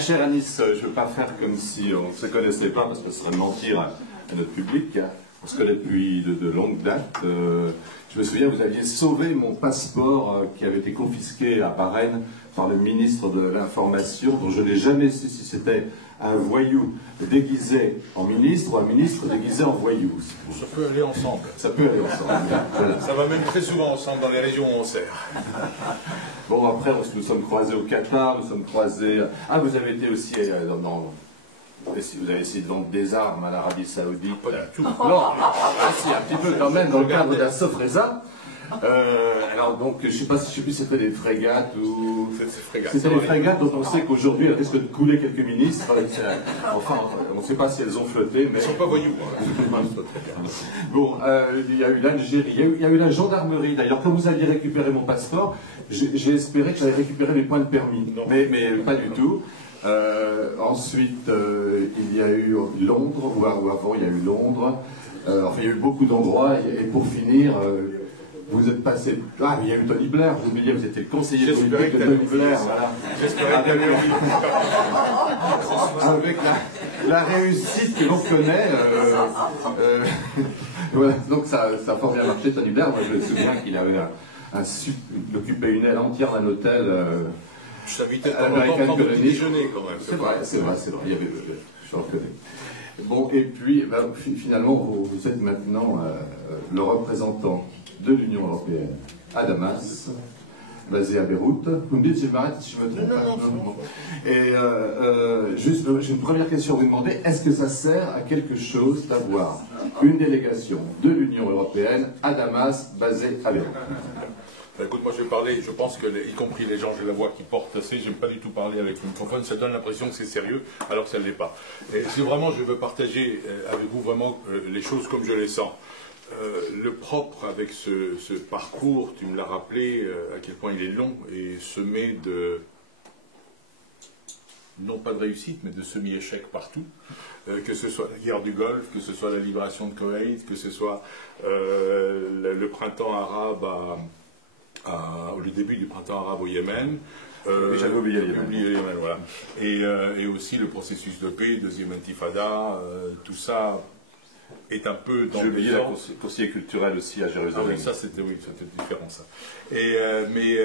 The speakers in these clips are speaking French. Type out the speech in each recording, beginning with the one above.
Cher Anis, je ne veux pas faire comme si on ne se connaissait pas, parce que ce serait mentir à notre public. On se connaît depuis de longues dates. Je me souviens, vous aviez sauvé mon passeport qui avait été confisqué à Bahreïn par le ministre de l'Information, dont je n'ai jamais su si c'était un voyou déguisé en ministre ou un ministre déguisé en voyou. Ça peut aller ensemble. Ça peut aller ensemble. Voilà. Ça va même très souvent ensemble dans les régions où on sert. Bon, après, nous sommes croisés au Qatar, nous sommes croisés... Ah, vous avez été aussi vous avez essayé de vendre des armes à l'Arabie Saoudite. Pas du tout. Non, si, un petit peu quand même, dans le cadre d'un Sofresa. Alors donc, je ne sais plus si c'était des frégates ou... C'était des frégates dont on sait qu'aujourd'hui elles risquent de couler quelques ministres. Enfin, on ne sait pas si elles ont flotté, mais... Ils ne sont pas voyous. Bon, il y a eu l'Algérie, il y a eu la gendarmerie. D'ailleurs, quand vous aviez récupéré mon passeport, j'ai espéré que j'allais récupérer mes points de permis. Mais pas du tout. Ensuite, il y a eu Londres, ou avant il y a eu Londres. Enfin, il y a eu beaucoup d'endroits. Et pour finir... vous êtes passé... Ah, il y a eu Tony Blair, vous oubliez, vous étiez le conseiller politique de Tony Blair, voilà. Avec la réussite que l'on connaît, voilà. Donc ça a fort bien marché, Tony Blair. Moi, je me souviens qu'il avait il occupait une aile entière d'un hôtel je t'invitais à American Colony. Déjeuner quand même. C'est vrai. Il y avait, je reconnais. Bon, et puis, finalement, vous êtes maintenant le représentant de l'Union européenne à Damas, basé à Beyrouth. Vous me dites si je m'arrête, si je me trompe. Non. Et juste, j'ai une première question à vous demander. Est-ce que ça sert à quelque chose d'avoir une délégation de l'Union européenne à Damas, basée à Beyrouth? Écoute, moi je vais parler, je pense que, y compris les gens, j'ai la voix qui porte assez, j'aime pas du tout parler avec le microphone, ça donne l'impression que c'est sérieux, alors que ça ne l'est pas. Et si vraiment je veux partager avec vous vraiment les choses comme je les sens. Le propre avec ce parcours, tu me l'as rappelé, à quel point il est long et semé de, non pas de réussite, mais de semi-échec partout. Que ce soit la guerre du Golfe, que ce soit la libération de Koweït, que ce soit le printemps arabe le début du printemps arabe au Yémen. J'avais oublié le Yémen, voilà. Et aussi le processus de paix, deuxième intifada, tout ça est un peu dans le le la conseiller culturelle aussi à Jérusalem. Ah oui, ça c'était différent ça. Mais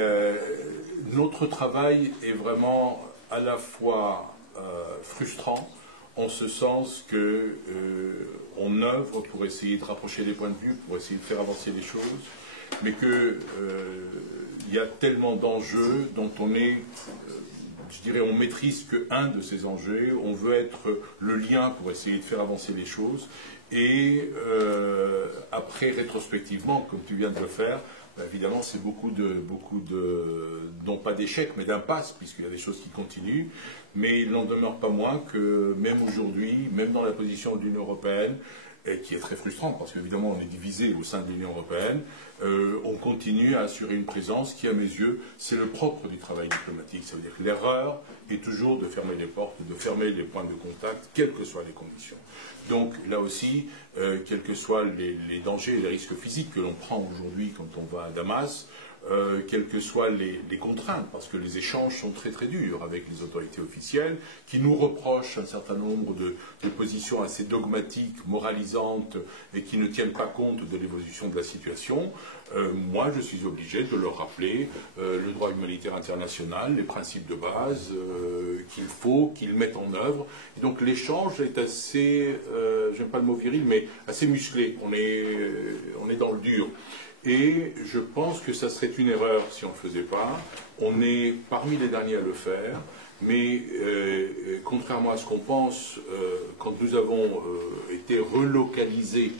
notre travail est vraiment à la fois frustrant, en ce sens que on œuvre pour essayer de rapprocher les points de vue, pour essayer de faire avancer les choses, mais que il y a tellement d'enjeux dont on est, je dirais, on maîtrise qu'un de ces enjeux, on veut être le lien pour essayer de faire avancer les choses, et après, rétrospectivement, comme tu viens de le faire, évidemment, c'est beaucoup de, non pas d'échecs, mais d'impasses, puisqu'il y a des choses qui continuent, mais il n'en demeure pas moins que même aujourd'hui, même dans la position de l'Union européenne, et qui est très frustrant, parce qu'évidemment on est divisé au sein de l'Union européenne, on continue à assurer une présence qui, à mes yeux, c'est le propre du travail diplomatique. Ça veut dire que l'erreur est toujours de fermer les portes, de fermer les points de contact, quelles que soient les conditions. Donc là aussi, quels que soient les dangers et les risques physiques que l'on prend aujourd'hui quand on va à Damas, quelles que soient les contraintes, parce que les échanges sont très très durs avec les autorités officielles, qui nous reprochent un certain nombre de positions assez dogmatiques, moralisantes, et qui ne tiennent pas compte de l'évolution de la situation. Moi, je suis obligé de leur rappeler le droit humanitaire international, les principes de base qu'il faut qu'ils mettent en œuvre. Et donc l'échange est assez, j'aime pas le mot viril, mais assez musclé. On est dans le dur. Et je pense que ça serait une erreur si on ne le faisait pas. On est parmi les derniers à le faire, mais contrairement à ce qu'on pense, quand nous avons été relocalisés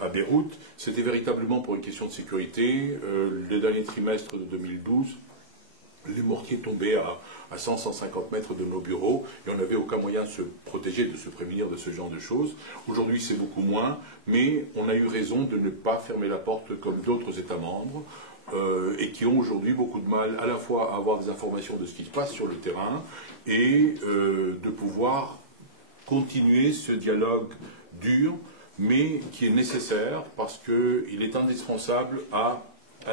à Beyrouth, c'était véritablement pour une question de sécurité. Le dernier trimestre de 2012, les mortiers tombaient à 100-150 mètres de nos bureaux et on n'avait aucun moyen de se protéger, de se prémunir de ce genre de choses. Aujourd'hui, c'est beaucoup moins, mais on a eu raison de ne pas fermer la porte comme d'autres États membres et qui ont aujourd'hui beaucoup de mal à la fois à avoir des informations de ce qui se passe sur le terrain et de pouvoir continuer ce dialogue dur, mais qui est nécessaire parce qu'il est indispensable à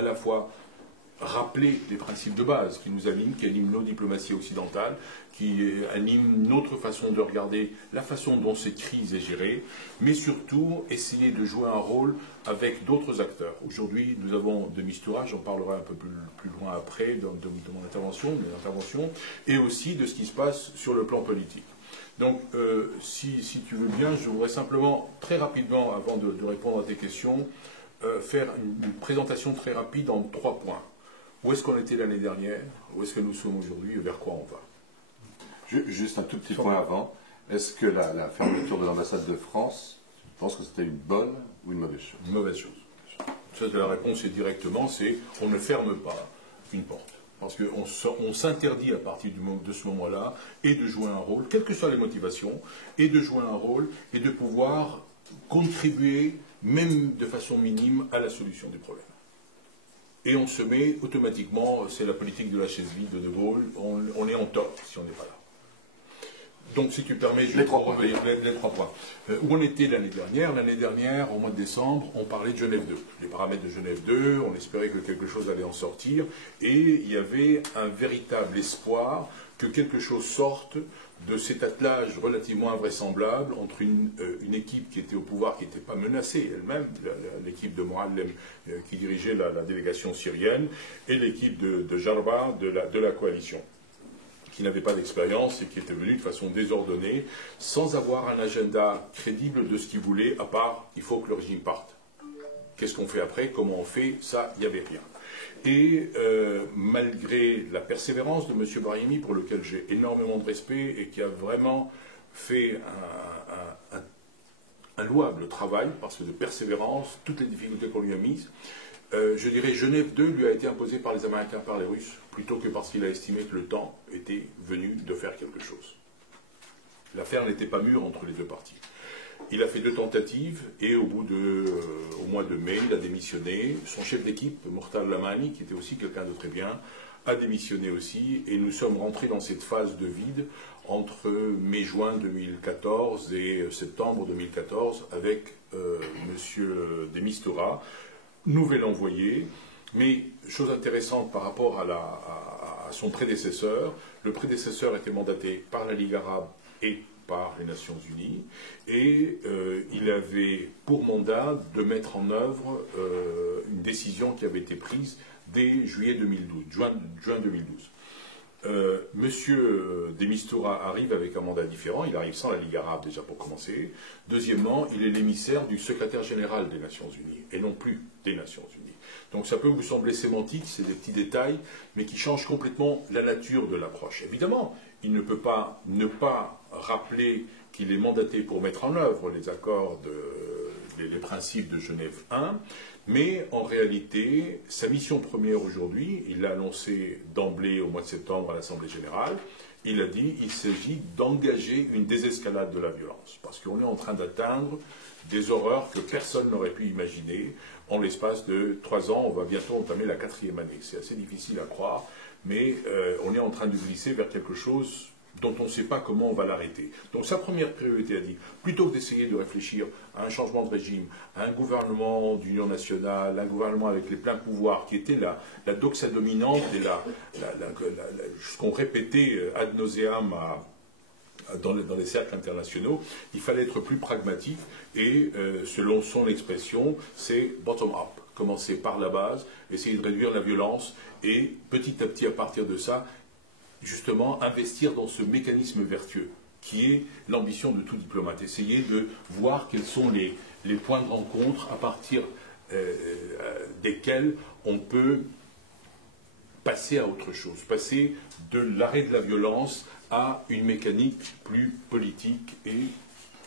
la fois rappeler les principes de base qui nous animent, qui animent nos diplomaties occidentales, qui animent notre façon de regarder la façon dont cette crise est gérée, mais surtout essayer de jouer un rôle avec d'autres acteurs. Aujourd'hui, nous avons de Mistura, j'en parlerai un peu plus loin après de mon intervention, et aussi de ce qui se passe sur le plan politique. Donc, si tu veux bien, je voudrais simplement, très rapidement, avant de répondre à tes questions, faire une présentation très rapide en 3 points. Où est-ce qu'on était l'année dernière? Où est-ce que nous sommes aujourd'hui? Et vers quoi on va? Juste un tout petit point avant. Est-ce que la fermeture de l'ambassade de France, je pense que c'était une bonne ou une mauvaise chose? Une mauvaise chose. Ça, la réponse est directement, c'est on ne ferme pas une porte. Parce qu'on s'interdit à partir de ce moment-là et de jouer un rôle, quelles que soient les motivations, et de jouer un rôle et de pouvoir contribuer, même de façon minime, à la solution des problèmes. Et on se met automatiquement, c'est la politique de la chaise vide de Gaulle, on est en tort si on n'est pas là. Donc, si tu permets, je vais revenir les 3 points. Où on était l'année dernière? L'année dernière, au mois de décembre, on parlait de Genève 2. Les paramètres de Genève 2, on espérait que quelque chose allait en sortir, et il y avait un véritable espoir que quelque chose sorte de cet attelage relativement invraisemblable entre une équipe qui était au pouvoir, qui n'était pas menacée elle-même, l'équipe de Moallem qui dirigeait la délégation syrienne, et l'équipe de Jarba de la coalition, qui n'avait pas d'expérience et qui était venu de façon désordonnée, sans avoir un agenda crédible de ce qu'il voulait, à part il faut que le régime parte. Qu'est-ce qu'on fait après? Comment on fait? Ça, il n'y avait rien. Et malgré la persévérance de M. Brahimi, pour lequel j'ai énormément de respect et qui a vraiment fait un louable travail, parce que de persévérance, toutes les difficultés qu'on lui a mises, je dirais Genève 2 lui a été imposée par les Américains, par les Russes, plutôt que parce qu'il a estimé que le temps était venu de faire quelque chose. L'affaire n'était pas mûre entre les deux parties. Il a fait 2 tentatives et au mois de mai, il a démissionné. Son chef d'équipe, Mortal Lamani, qui était aussi quelqu'un de très bien, a démissionné aussi, et nous sommes rentrés dans cette phase de vide entre mai-juin 2014 et septembre 2014 avec M. de Mistura, nouvel envoyé. Mais, chose intéressante par rapport à son prédécesseur, le prédécesseur était mandaté par la Ligue arabe et par les Nations Unies, et il avait pour mandat de mettre en œuvre une décision qui avait été prise dès juin 2012. Monsieur de Mistura arrive avec un mandat différent, il arrive sans la Ligue arabe déjà pour commencer. Deuxièmement, il est l'émissaire du secrétaire général des Nations Unies, et non plus des Nations Unies. Donc ça peut vous sembler sémantique, c'est des petits détails, mais qui changent complètement la nature de l'approche. Évidemment, il ne peut pas ne pas rappeler qu'il est mandaté pour mettre en œuvre les accords, les principes de Genève 1, mais en réalité, sa mission première aujourd'hui, il l'a annoncé d'emblée au mois de septembre à l'Assemblée générale, il a dit qu'il s'agit d'engager une désescalade de la violence, parce qu'on est en train d'atteindre des horreurs que personne n'aurait pu imaginer. En l'espace de 3 ans, on va bientôt entamer la 4e année. C'est assez difficile à croire, mais on est en train de glisser vers quelque chose dont on ne sait pas comment on va l'arrêter. Donc sa première priorité a dit, plutôt que d'essayer de réfléchir à un changement de régime, à un gouvernement d'union nationale, un gouvernement avec les pleins pouvoirs, qui était la doxa dominante et ce qu'on répétait ad nauseam dans les cercles internationaux, il fallait être plus pragmatique et, selon son expression, c'est bottom-up. Commencer par la base, essayer de réduire la violence et, petit à petit, à partir de ça, justement, investir dans ce mécanisme vertueux qui est l'ambition de tout diplomate. Essayer de voir quels sont les points de rencontre à partir desquels on peut passer à autre chose, passer de l'arrêt de la violence à une mécanique plus politique et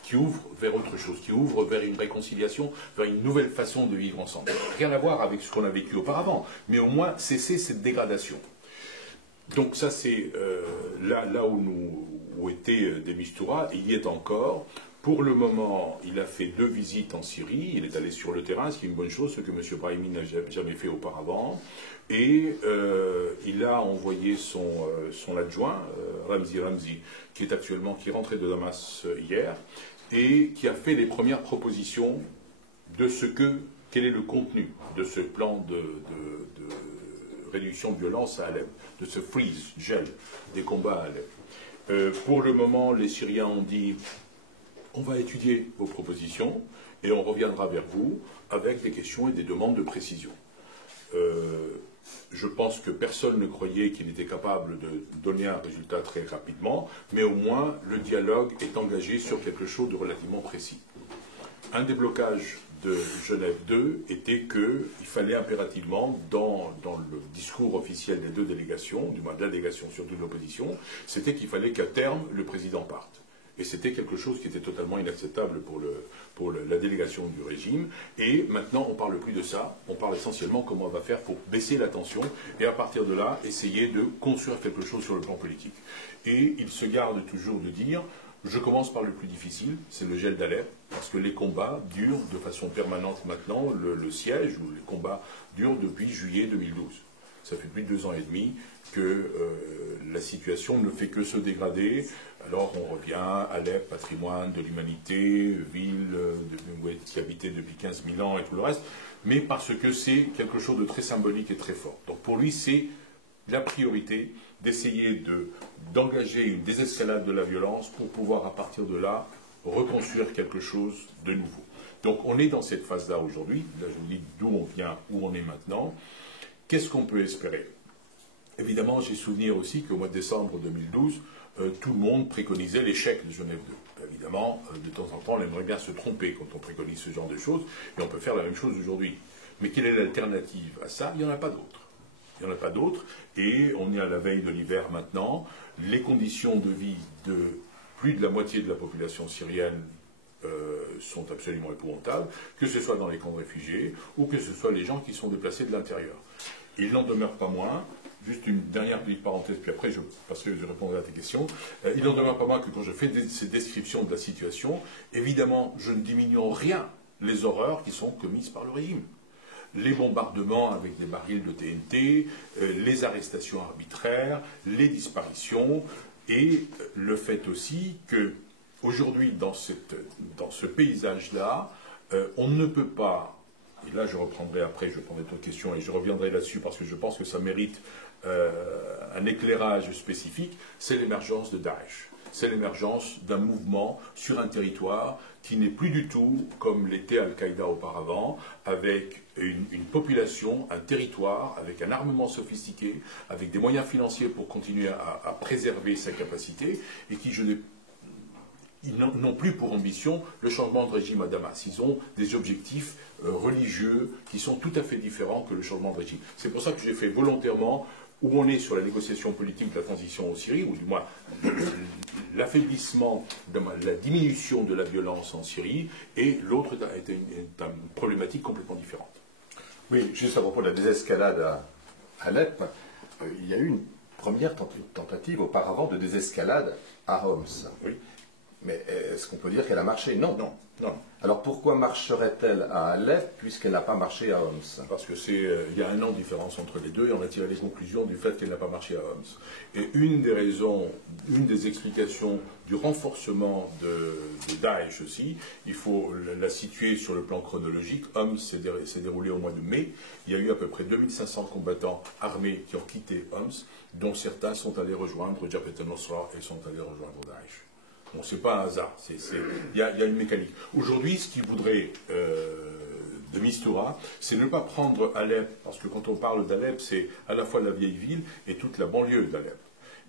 qui ouvre vers autre chose, qui ouvre vers une réconciliation, vers une nouvelle façon de vivre ensemble. Rien à voir avec ce qu'on a vécu auparavant, mais au moins cesser cette dégradation. Donc ça c'est là où était de Mistura, il y est encore. Pour le moment, il a fait 2 visites en Syrie, il est allé sur le terrain, ce qui est une bonne chose, ce que M. Brahimi n'a jamais fait auparavant. Et il a envoyé son adjoint, Ramzi, qui est rentré de Damas hier, et qui a fait les premières propositions de quel est le contenu de ce plan de réduction de violence à Alep, de ce freeze, gel, des combats à Alep. Pour le moment, les Syriens ont dit on va étudier vos propositions et on reviendra vers vous avec des questions et des demandes de précision. Je pense que personne ne croyait qu'il était capable de donner un résultat très rapidement, mais au moins le dialogue est engagé sur quelque chose de relativement précis. Un des blocages de Genève 2 était qu'il fallait impérativement, dans le discours officiel des deux délégations, du moins de la délégation surtout de l'opposition, c'était qu'il fallait qu'à terme le président parte. Et c'était quelque chose qui était totalement inacceptable pour la délégation du régime. Et maintenant, on ne parle plus de ça. On parle essentiellement comment on va faire pour baisser la tension et à partir de là, essayer de construire quelque chose sur le plan politique. Et il se garde toujours de dire, je commence par le plus difficile, c'est le gel d'Alep, parce que les combats durent de façon permanente maintenant, le siège ou les combats durent depuis juillet 2012. Ça fait plus de 2 ans et demi que la situation ne fait que se dégrader. Alors on revient à Alep, patrimoine de l'humanité, ville qui habitait depuis 15 000 ans et tout le reste, mais parce que c'est quelque chose de très symbolique et très fort. Donc pour lui, c'est la priorité d'essayer d'engager une désescalade de la violence pour pouvoir à partir de là reconstruire quelque chose de nouveau. Donc on est dans cette phase-là aujourd'hui. Là je vous dis d'où on vient, où on est maintenant. Qu'est-ce qu'on peut espérer? Évidemment, j'ai souvenir aussi qu'au mois de décembre 2012, tout le monde préconisait l'échec de Genève 2. Évidemment, de temps en temps, on aimerait bien se tromper quand on préconise ce genre de choses, et on peut faire la même chose aujourd'hui. Mais quelle est l'alternative à ça? Il n'y en a pas d'autre. Il n'y en a pas d'autre, et on est à la veille de l'hiver maintenant. Les conditions de vie de plus de la moitié de la population syrienne sont absolument épouvantables, que ce soit dans les camps de réfugiés, ou que ce soit les gens qui sont déplacés de l'intérieur. Il n'en demeure pas moins, juste une dernière petite parenthèse, puis après, parce que je répondrai à tes questions, il n'en demeure pas moins que quand je fais ces descriptions de la situation, évidemment, je ne diminue en rien les horreurs qui sont commises par le régime. Les bombardements avec des barils de TNT, les arrestations arbitraires, les disparitions, et le fait aussi que, aujourd'hui, dans ce paysage-là, on ne peut pas. Et là, je reprendrai après, je prendrai d'autres questions et je reviendrai là-dessus parce que je pense que ça mérite un éclairage spécifique, c'est l'émergence de Daesh. C'est l'émergence d'un mouvement sur un territoire qui n'est plus du tout comme l'était Al-Qaïda auparavant, avec une population, un territoire, avec un armement sophistiqué, avec des moyens financiers pour continuer à préserver sa capacité, et qui, ils n'ont plus pour ambition le changement de régime à Damas. Ils ont des objectifs religieux qui sont tout à fait différents que le changement de régime. C'est pour ça que j'ai fait volontairement où on est sur la négociation politique de la transition en Syrie, ou du moins l'affaiblissement, la diminution de la violence en Syrie, et l'autre est une problématique complètement différente. Oui, juste à propos de la désescalade à Alep, il y a eu une première tentative auparavant de désescalade à Homs. Oui. Mais est-ce qu'on peut dire qu'elle a marché? Non. Non, non. Alors pourquoi marcherait-elle à Alep puisqu'elle n'a pas marché à Homs? Parce que il y a 1 an de différence entre les deux et on a tiré les conclusions du fait qu'elle n'a pas marché à Homs. Et une des raisons, une des explications du renforcement de Daesh aussi, il faut la situer sur le plan chronologique. Homs s'est déroulé au mois de mai. Il y a eu à peu près 2500 combattants armés qui ont quitté Homs, dont certains sont allés rejoindre Jabhat al-Nusra et sont allés rejoindre Daesh. Bon, c'est pas un hasard, il y a une mécanique. Aujourd'hui, ce qu'il voudrait de Mistura, c'est ne pas prendre Alep, parce que quand on parle d'Alep, c'est à la fois la vieille ville et toute la banlieue d'Alep.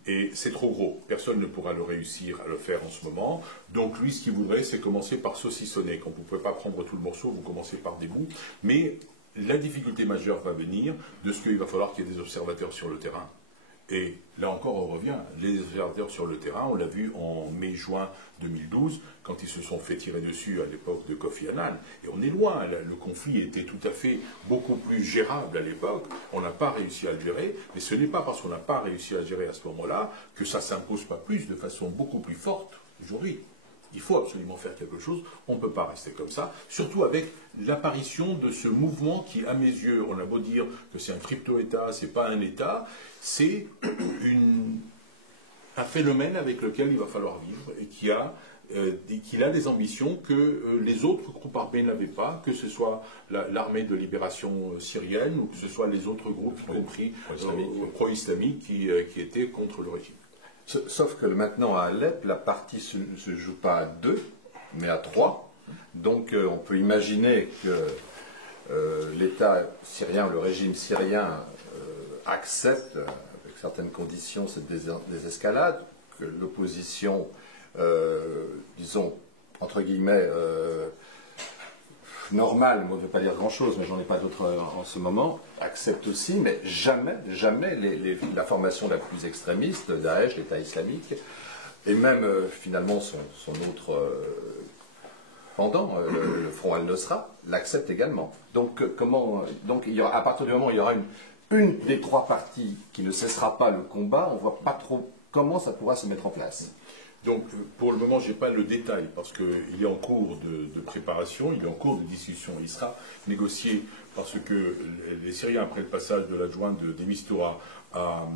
Et c'est trop gros, personne ne pourra le réussir à le faire en ce moment. Donc lui, ce qu'il voudrait, c'est commencer par saucissonner. Quand vous ne pouvez pas prendre tout le morceau, vous commencez par des bouts. Mais la difficulté majeure va venir de ce qu'il va falloir qu'il y ait des observateurs sur le terrain. Et là encore, on revient. Les observateurs sur le terrain, on l'a vu en mai-juin 2012, quand ils se sont fait tirer dessus à l'époque de Kofi Annan. Et on est loin. Le conflit était tout à fait beaucoup plus gérable à l'époque. On n'a pas réussi à le gérer. Mais ce n'est pas parce qu'on n'a pas réussi à le gérer à ce moment-là que ça ne s'impose pas plus de façon beaucoup plus forte aujourd'hui. Il faut absolument faire quelque chose, on ne peut pas rester comme ça, surtout avec l'apparition de ce mouvement qui, à mes yeux, on a beau dire que c'est un crypto-État, c'est pas un État, c'est un phénomène avec lequel il va falloir vivre et qui a qu'il a des ambitions que les autres groupes armés n'avaient pas, que ce soit l'armée de libération syrienne ou que ce soit les autres groupes, y compris pro-islamiques, qui étaient contre le régime. Sauf que maintenant à Alep, la partie se joue pas à 2, mais à 3. Donc on peut imaginer que l'État syrien, le régime syrien, accepte, avec certaines conditions, cette désescalade, que l'opposition, disons, entre guillemets, normale, moi je ne veux pas dire grand-chose, mais j'en ai pas d'autre en ce moment, accepte aussi, mais jamais la formation la plus extrémiste, Daesh, l'État islamique, et même finalement son autre pendant, le Front al-Nosra, l'accepte également. Donc, à partir du moment où il y aura une des 3 parties qui ne cessera pas le combat, on ne voit pas trop comment ça pourra se mettre en place. Donc, pour le moment, je n'ai pas le détail, parce qu'il est en cours de préparation, il est en cours de discussion. Il sera négocié parce que les Syriens, après le passage de l'adjoint de Mistura à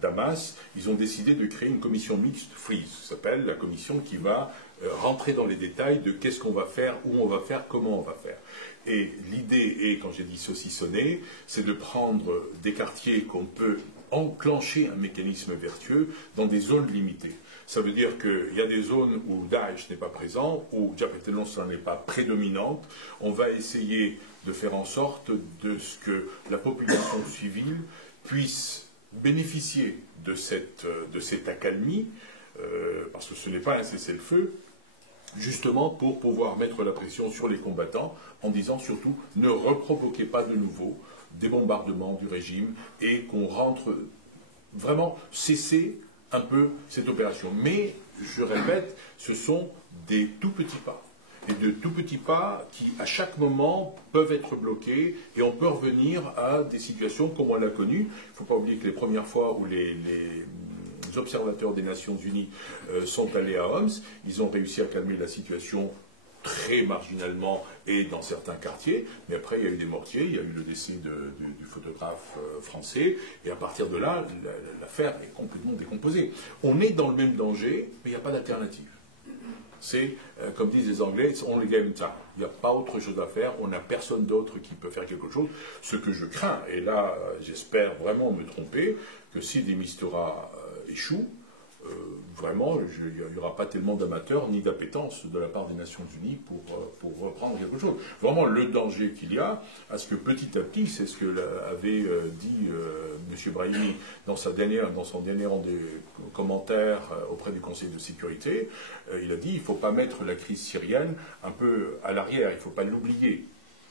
Damas, ils ont décidé de créer une commission mixte freeze, ça s'appelle la commission qui va rentrer dans les détails de qu'est-ce qu'on va faire, où on va faire, comment on va faire. Et l'idée est, quand j'ai dit saucissonner, c'est de prendre des quartiers qu'on peut enclencher un mécanisme vertueux dans des zones limitées. Ça veut dire qu'il y a des zones où Daesh n'est pas présent, où Jabhat al-Nusra n'est pas prédominante. On va essayer de faire en sorte de ce que la population civile puisse bénéficier de cette accalmie, parce que ce n'est pas un cessez-le-feu, justement pour pouvoir mettre la pression sur les combattants en disant surtout ne reprovoquez pas de nouveau des bombardements du régime et qu'on rentre vraiment cesser un peu cette opération. Mais, je répète, ce sont des tout petits pas. Et de tout petits pas qui, à chaque moment, peuvent être bloqués et on peut revenir à des situations comme on l'a connu. Il ne faut pas oublier que les premières fois où les observateurs des Nations Unies sont allés à Homs, ils ont réussi à calmer la situation très marginalement et dans certains quartiers, mais après il y a eu des mortiers, il y a eu le décès du photographe français, et à partir de là, l'affaire est complètement décomposée. On est dans le même danger, mais il n'y a pas d'alternative. C'est, comme disent les Anglais, it's only game time. Il n'y a pas autre chose à faire, on n'a personne d'autre qui peut faire quelque chose. Ce que je crains, et là j'espère vraiment me tromper, que si des Mistura échouent, vraiment, il n'y aura pas tellement d'amateurs ni d'appétence de la part des Nations Unies pour reprendre quelque chose. Vraiment, le danger qu'il y a, à ce que petit à petit, c'est ce que avait dit M. Brahimi dans son dernier commentaire auprès du Conseil de sécurité, il a dit il ne faut pas mettre la crise syrienne un peu à l'arrière, il ne faut pas l'oublier.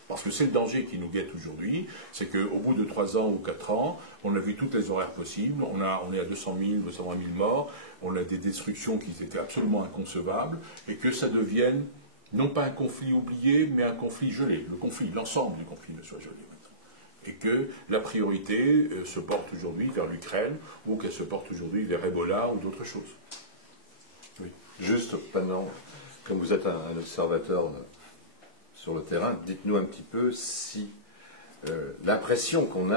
Parce que c'est le danger qui nous guette aujourd'hui, c'est qu'au bout de 3 ans ou 4 ans, on a vu toutes les horaires possibles, on est à 200 000, 220 000 morts, on a des destructions qui étaient absolument inconcevables, et que ça devienne non pas un conflit oublié, mais un conflit gelé, l'ensemble du conflit soit gelé maintenant. Et que la priorité se porte aujourd'hui vers l'Ukraine, ou qu'elle se porte aujourd'hui vers Ebola ou d'autres choses. Oui. Juste pendant, comme vous êtes un observateur sur le terrain, dites-nous un petit peu si l'impression qu'on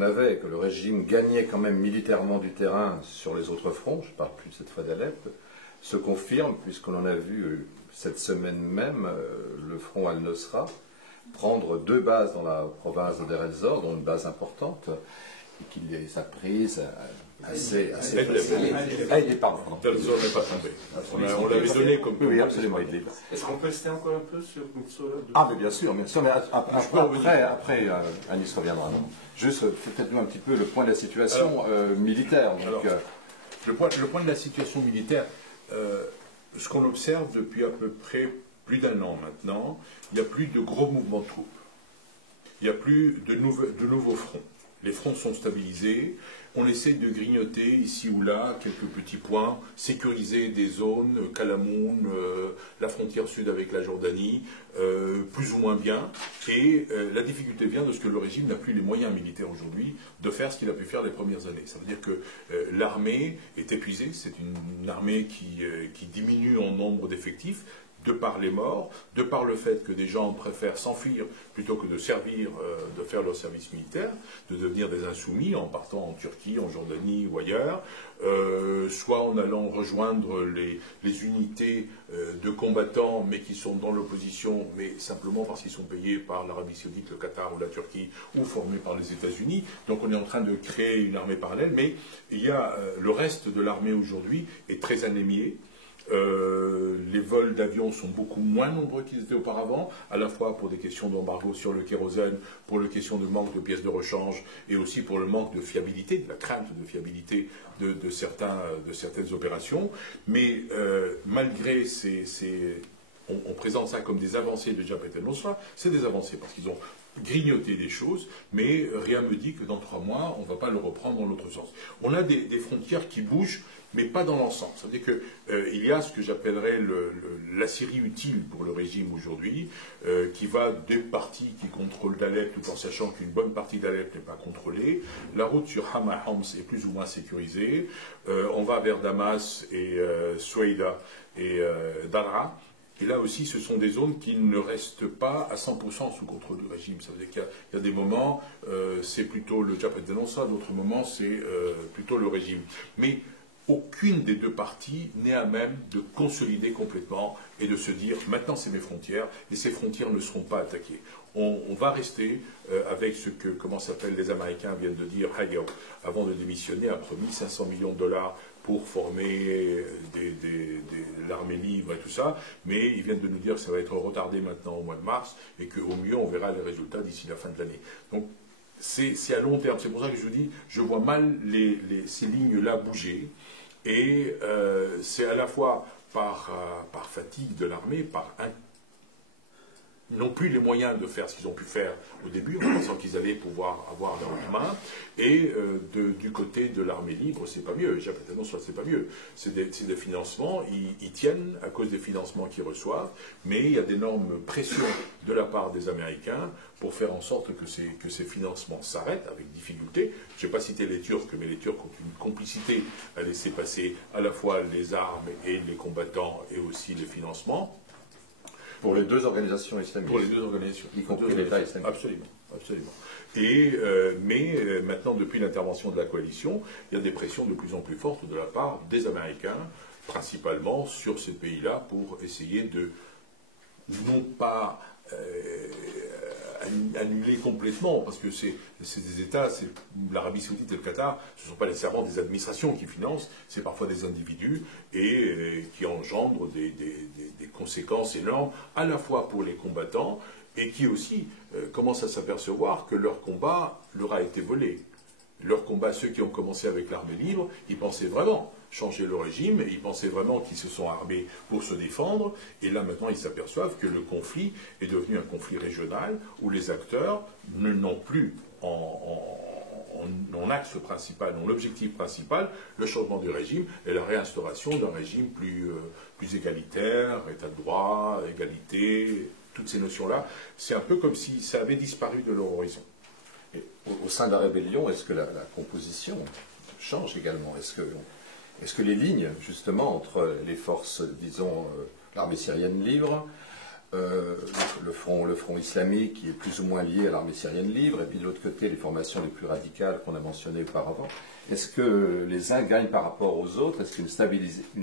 avait que le régime gagnait quand même militairement du terrain sur les autres fronts, je ne parle plus cette fois d'Alep, se confirme, puisqu'on en a vu cette semaine même le front al-Nosra prendre 2 bases dans la province de Deir el-Zor, dont une base importante, et qu'il y ait sa prise assez facile. Pardon. Deir el-Zor n'est pas tombé. On l'avait donné comme... Oui, absolument. Est-ce qu'on peut rester encore un peu sur Mistura? Ah, mais bien sûr, mais après Anis reviendra. Non. Juste, faites-nous un petit peu le point de la situation militaire. Donc, le point de la situation militaire, ce qu'on observe depuis à peu près plus d'1 an maintenant, il n'y a plus de gros mouvements de troupes. Il n'y a plus de nouveaux fronts. Les fronts sont stabilisés. On essaie de grignoter ici ou là quelques petits points, sécuriser des zones, Kalamoun, la frontière sud avec la Jordanie, plus ou moins bien. Et la difficulté vient de ce que le régime n'a plus les moyens militaires aujourd'hui de faire ce qu'il a pu faire les premières années. Ça veut dire que l'armée est épuisée. C'est une armée qui diminue en nombre d'effectifs. de par les morts, de par le fait que des gens préfèrent s'enfuir plutôt que de servir, de faire leur service militaire, de devenir des insoumis en partant en Turquie, en Jordanie ou ailleurs, soit en allant rejoindre les unités de combattants, mais qui sont dans l'opposition, mais simplement parce qu'ils sont payés par l'Arabie Saoudite, le Qatar ou la Turquie, ou formés par les États-Unis. Donc on est en train de créer une armée parallèle, mais il y a le reste de l'armée aujourd'hui est très anémié. Les vols d'avion sont beaucoup moins nombreux qu'ils étaient auparavant, à la fois pour des questions d'embargo sur le kérosène, pour les questions de manque de pièces de rechange, et aussi pour le manque de fiabilité, de la crainte de fiabilité de certaines opérations. Mais malgré on présente ça comme des avancées de Jabhat el-Nusra, c'est des avancées parce qu'ils ont grignoté des choses, mais rien ne me dit que dans 3 mois, on ne va pas le reprendre dans l'autre sens. On a des frontières qui bougent, mais pas dans l'ensemble. Ça veut dire qu'il y a ce que j'appellerais la Syrie utile pour le régime aujourd'hui, qui va des parties qui contrôlent d'Alep, tout en sachant qu'une bonne partie d'Alep n'est pas contrôlée. La route sur Hama Homs est plus ou moins sécurisée. On va vers Damas et Souaïda et Daraa. Et là aussi, ce sont des zones qui ne restent pas à 100% sous contrôle du régime. Ça veut dire qu'il y a des moments, c'est plutôt le Jabhat el-Nusra, d'autres moments, c'est plutôt le régime. Mais aucune des deux parties n'est à même de consolider complètement et de se dire maintenant c'est mes frontières et ces frontières ne seront pas attaquées. On va rester avec ce que, comment s'appelle, les Américains viennent de dire, Hagel, avant de démissionner, a promis 500 millions de dollars pour former l'armée libre et tout ça, mais ils viennent de nous dire que ça va être retardé maintenant au mois de mars et qu'au mieux on verra les résultats d'ici la fin de l'année. Donc c'est à long terme, c'est pour ça que je vous dis, je vois mal ces lignes-là bouger, et c'est à la fois par fatigue de l'armée, non plus les moyens de faire ce qu'ils ont pu faire au début, en pensant qu'ils allaient pouvoir avoir leur main, et du côté de l'armée libre, c'est pas mieux. Jabhat el-Nusra, c'est pas mieux. C'est des financements, ils tiennent à cause des financements qu'ils reçoivent, mais il y a d'énormes pressions de la part des Américains pour faire en sorte que ces financements s'arrêtent avec difficulté. Je n'ai pas cité les Turcs, mais les Turcs ont une complicité à laisser passer à la fois les armes et les combattants et aussi les financements. Pour les deux organisations islamiques. Pour les deux organisations. Y compris l'État islamique. Absolument, absolument. Mais maintenant, depuis l'intervention de la coalition, il y a des pressions de plus en plus fortes de la part des Américains, principalement sur ces pays-là, pour essayer de, non pas annuler complètement, parce que c'est des États, l'Arabie Saoudite et le Qatar, ce ne sont pas nécessairement des administrations qui financent, c'est parfois des individus et qui engendrent des conséquences énormes, à la fois pour les combattants, et qui aussi commencent à s'apercevoir que leur combat leur a été volé. Leur combat, ceux qui ont commencé avec l'armée libre, ils pensaient vraiment changer le régime, et ils pensaient vraiment qu'ils se sont armés pour se défendre, et là maintenant ils s'aperçoivent que le conflit est devenu un conflit régional, où les acteurs n'ont plus en axe principal, en objectif principal, le changement du régime et la réinstauration d'un régime plus égalitaire, état de droit, égalité, toutes ces notions-là. C'est un peu comme si ça avait disparu de leur horizon. Et au sein de la rébellion, est-ce que la composition change également? Est-ce que les lignes, justement, entre les forces, disons, l'armée syrienne libre, le front islamique qui est plus ou moins lié à l'armée syrienne libre, et puis de l'autre côté les formations les plus radicales qu'on a mentionnées auparavant, est-ce que les uns gagnent par rapport aux autres? Est-ce qu'une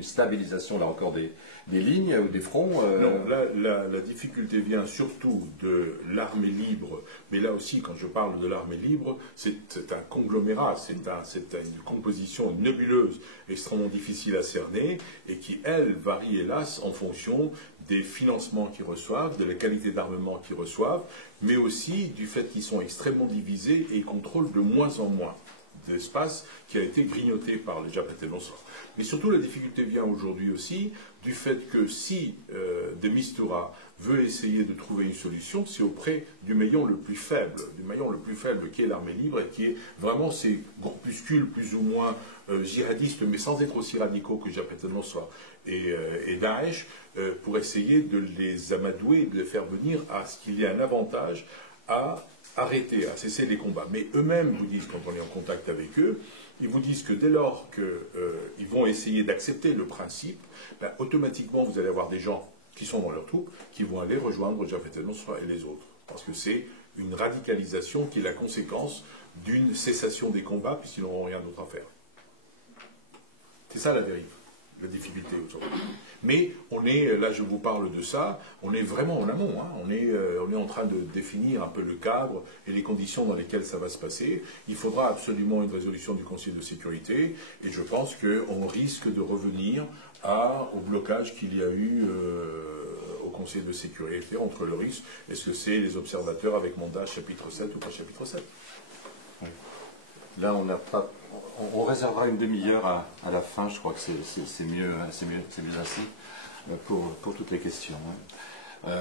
stabilisation, là encore, des lignes ou des fronts Non, là, la difficulté vient surtout de l'armée libre, mais là aussi, quand je parle de l'armée libre, c'est un conglomérat, c'est une composition nébuleuse extrêmement difficile à cerner, et qui, elle, varie, hélas, en fonction des financements qu'ils reçoivent, de la qualité d'armement qu'ils reçoivent, mais aussi du fait qu'ils sont extrêmement divisés et ils contrôlent de moins en moins d'espace qui a été grignoté par les Jabhat el-Nusra. Mais surtout, la difficulté vient aujourd'hui aussi du fait que si de Mistura veut essayer de trouver une solution, c'est auprès du maillon le plus faible qui est l'armée libre, et qui est vraiment ces groupuscules plus ou moins djihadistes, mais sans être aussi radicaux que Jabhat el-Nusra et Daesh, pour essayer de les amadouer, de les faire venir à ce qu'il y ait un avantage à arrêter, à cesser les combats. Mais eux-mêmes vous disent, quand on est en contact avec eux, ils vous disent que dès lors qu'ils vont essayer d'accepter le principe, automatiquement vous allez avoir des gens qui sont dans leurs troupes, qui vont aller rejoindre Jafet el-Nusra et les autres. Parce que c'est une radicalisation qui est la conséquence d'une cessation des combats, puisqu'ils n'auront rien d'autre à faire. C'est ça la dérive, la difficulté aujourd'hui. Mais on est, là je vous parle de ça, on est vraiment en amont, hein. On est en train de définir un peu le cadre et les conditions dans lesquelles ça va se passer. Il faudra absolument une résolution du Conseil de sécurité, et je pense qu'on risque de revenir au blocage qu'il y a eu au Conseil de sécurité entre le risque, est-ce que c'est les observateurs avec mandat chapitre 7 ou pas chapitre 7? Oui. Là, on réservera une demi-heure à la fin, je crois que c'est mieux ainsi, pour toutes les questions. Hein.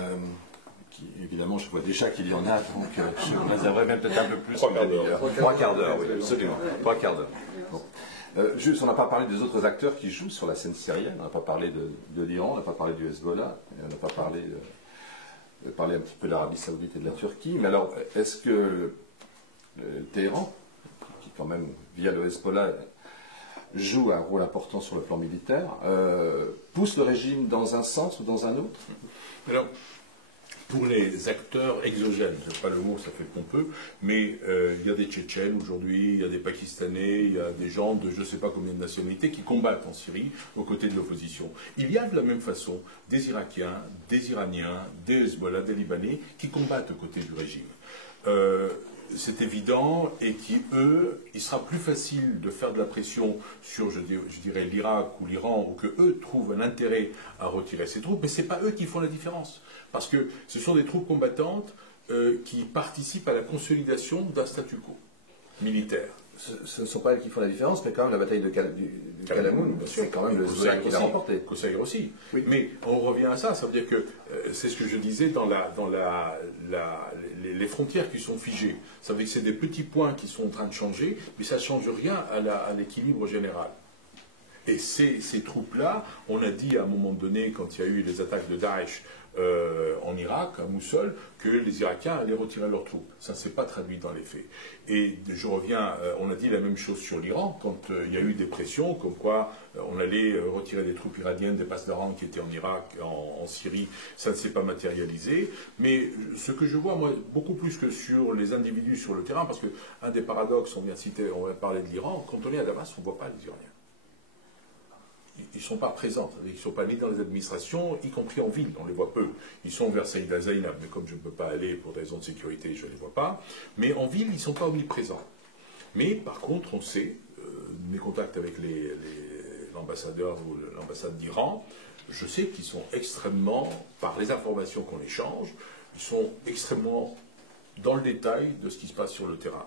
Évidemment, je vois déjà qu'il y en a, donc je réserverai même peut-être un peu plus. 3 quarts d'heure. 3 quarts d'heure, oui, absolument. 3 quarts d'heure. Bon. Juste, on n'a pas parlé des autres acteurs qui jouent sur la scène syrienne, on n'a pas parlé de l'Iran, on n'a pas parlé du Hezbollah, on n'a pas parlé un petit peu de l'Arabie Saoudite et de la Turquie, mais alors, est-ce que Téhéran, qui quand même, via le Hezbollah, joue un rôle important sur le plan militaire, pousse le régime dans un sens ou dans un autre? Alors, pour les acteurs exogènes, je sais pas le mot, ça fait pompeux, mais il y a des Tchétchènes aujourd'hui, il y a des Pakistanais, il y a des gens de je ne sais pas combien de nationalités qui combattent en Syrie aux côtés de l'opposition. Il y a de la même façon des Irakiens, des Iraniens, des Hezbollah, des Libanais qui combattent aux côtés du régime. C'est évident, et il sera plus facile de faire de la pression sur, je dirais, l'Irak ou l'Iran, ou que eux trouvent un intérêt à retirer ces troupes, mais ce n'est pas eux qui font la différence. Parce que ce sont des troupes combattantes qui participent à la consolidation d'un statu quo militaire. Ce ne sont pas elles qui font la différence, mais quand même la bataille de Kalamoun, c'est quand même le Hezbollah qui l'a remporté. Kosaïr aussi. Oui. Mais on revient à ça, ça veut dire que c'est ce que je disais dans les frontières qui sont figées. Ça veut dire que c'est des petits points qui sont en train de changer, mais ça ne change rien à l'équilibre général. Et ces troupes-là, on a dit à un moment donné, quand il y a eu les attaques de Daesh en Irak, à Moussoul, que les Irakiens allaient retirer leurs troupes. Ça ne s'est pas traduit dans les faits. Et je reviens, on a dit la même chose sur l'Iran, quand il y a eu des pressions, comme quoi on allait retirer des troupes iraniennes des passes d'Aran qui étaient en Irak, en Syrie, ça ne s'est pas matérialisé. Mais ce que je vois, moi, beaucoup plus que sur les individus sur le terrain, parce qu'un des paradoxes, on vient de parler de l'Iran, quand on est à Damas, on ne voit pas les Iraniens. Ils ne sont pas présents, ils ne sont pas ni dans les administrations, y compris en ville, on les voit peu. Ils sont vers Saïda Zainab, mais comme je ne peux pas aller pour des raisons de sécurité, je ne les vois pas. Mais en ville, ils ne sont pas omniprésents. Mais par contre, on sait, mes contacts avec l'ambassadeur ou l'ambassade d'Iran, je sais qu'ils sont extrêmement, par les informations qu'on échange, ils sont extrêmement dans le détail de ce qui se passe sur le terrain.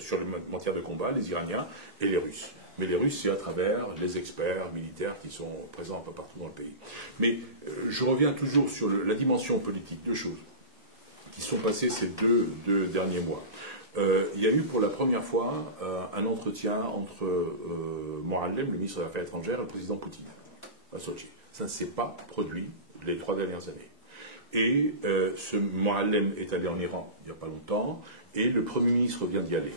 Sur le matière de combat, les Iraniens et les Russes. Mais les Russes, c'est à travers les experts militaires qui sont présents un peu partout dans le pays. Mais je reviens toujours sur la dimension politique. Deux choses qui sont passées ces deux derniers mois. Il y a eu pour la première fois un entretien entre Moallem, le ministre des Affaires étrangères, et le président Poutine à Sochi. Ça ne s'est pas produit les 3 dernières années. Et ce Moallem est allé en Iran il n'y a pas longtemps, et le Premier ministre vient d'y aller.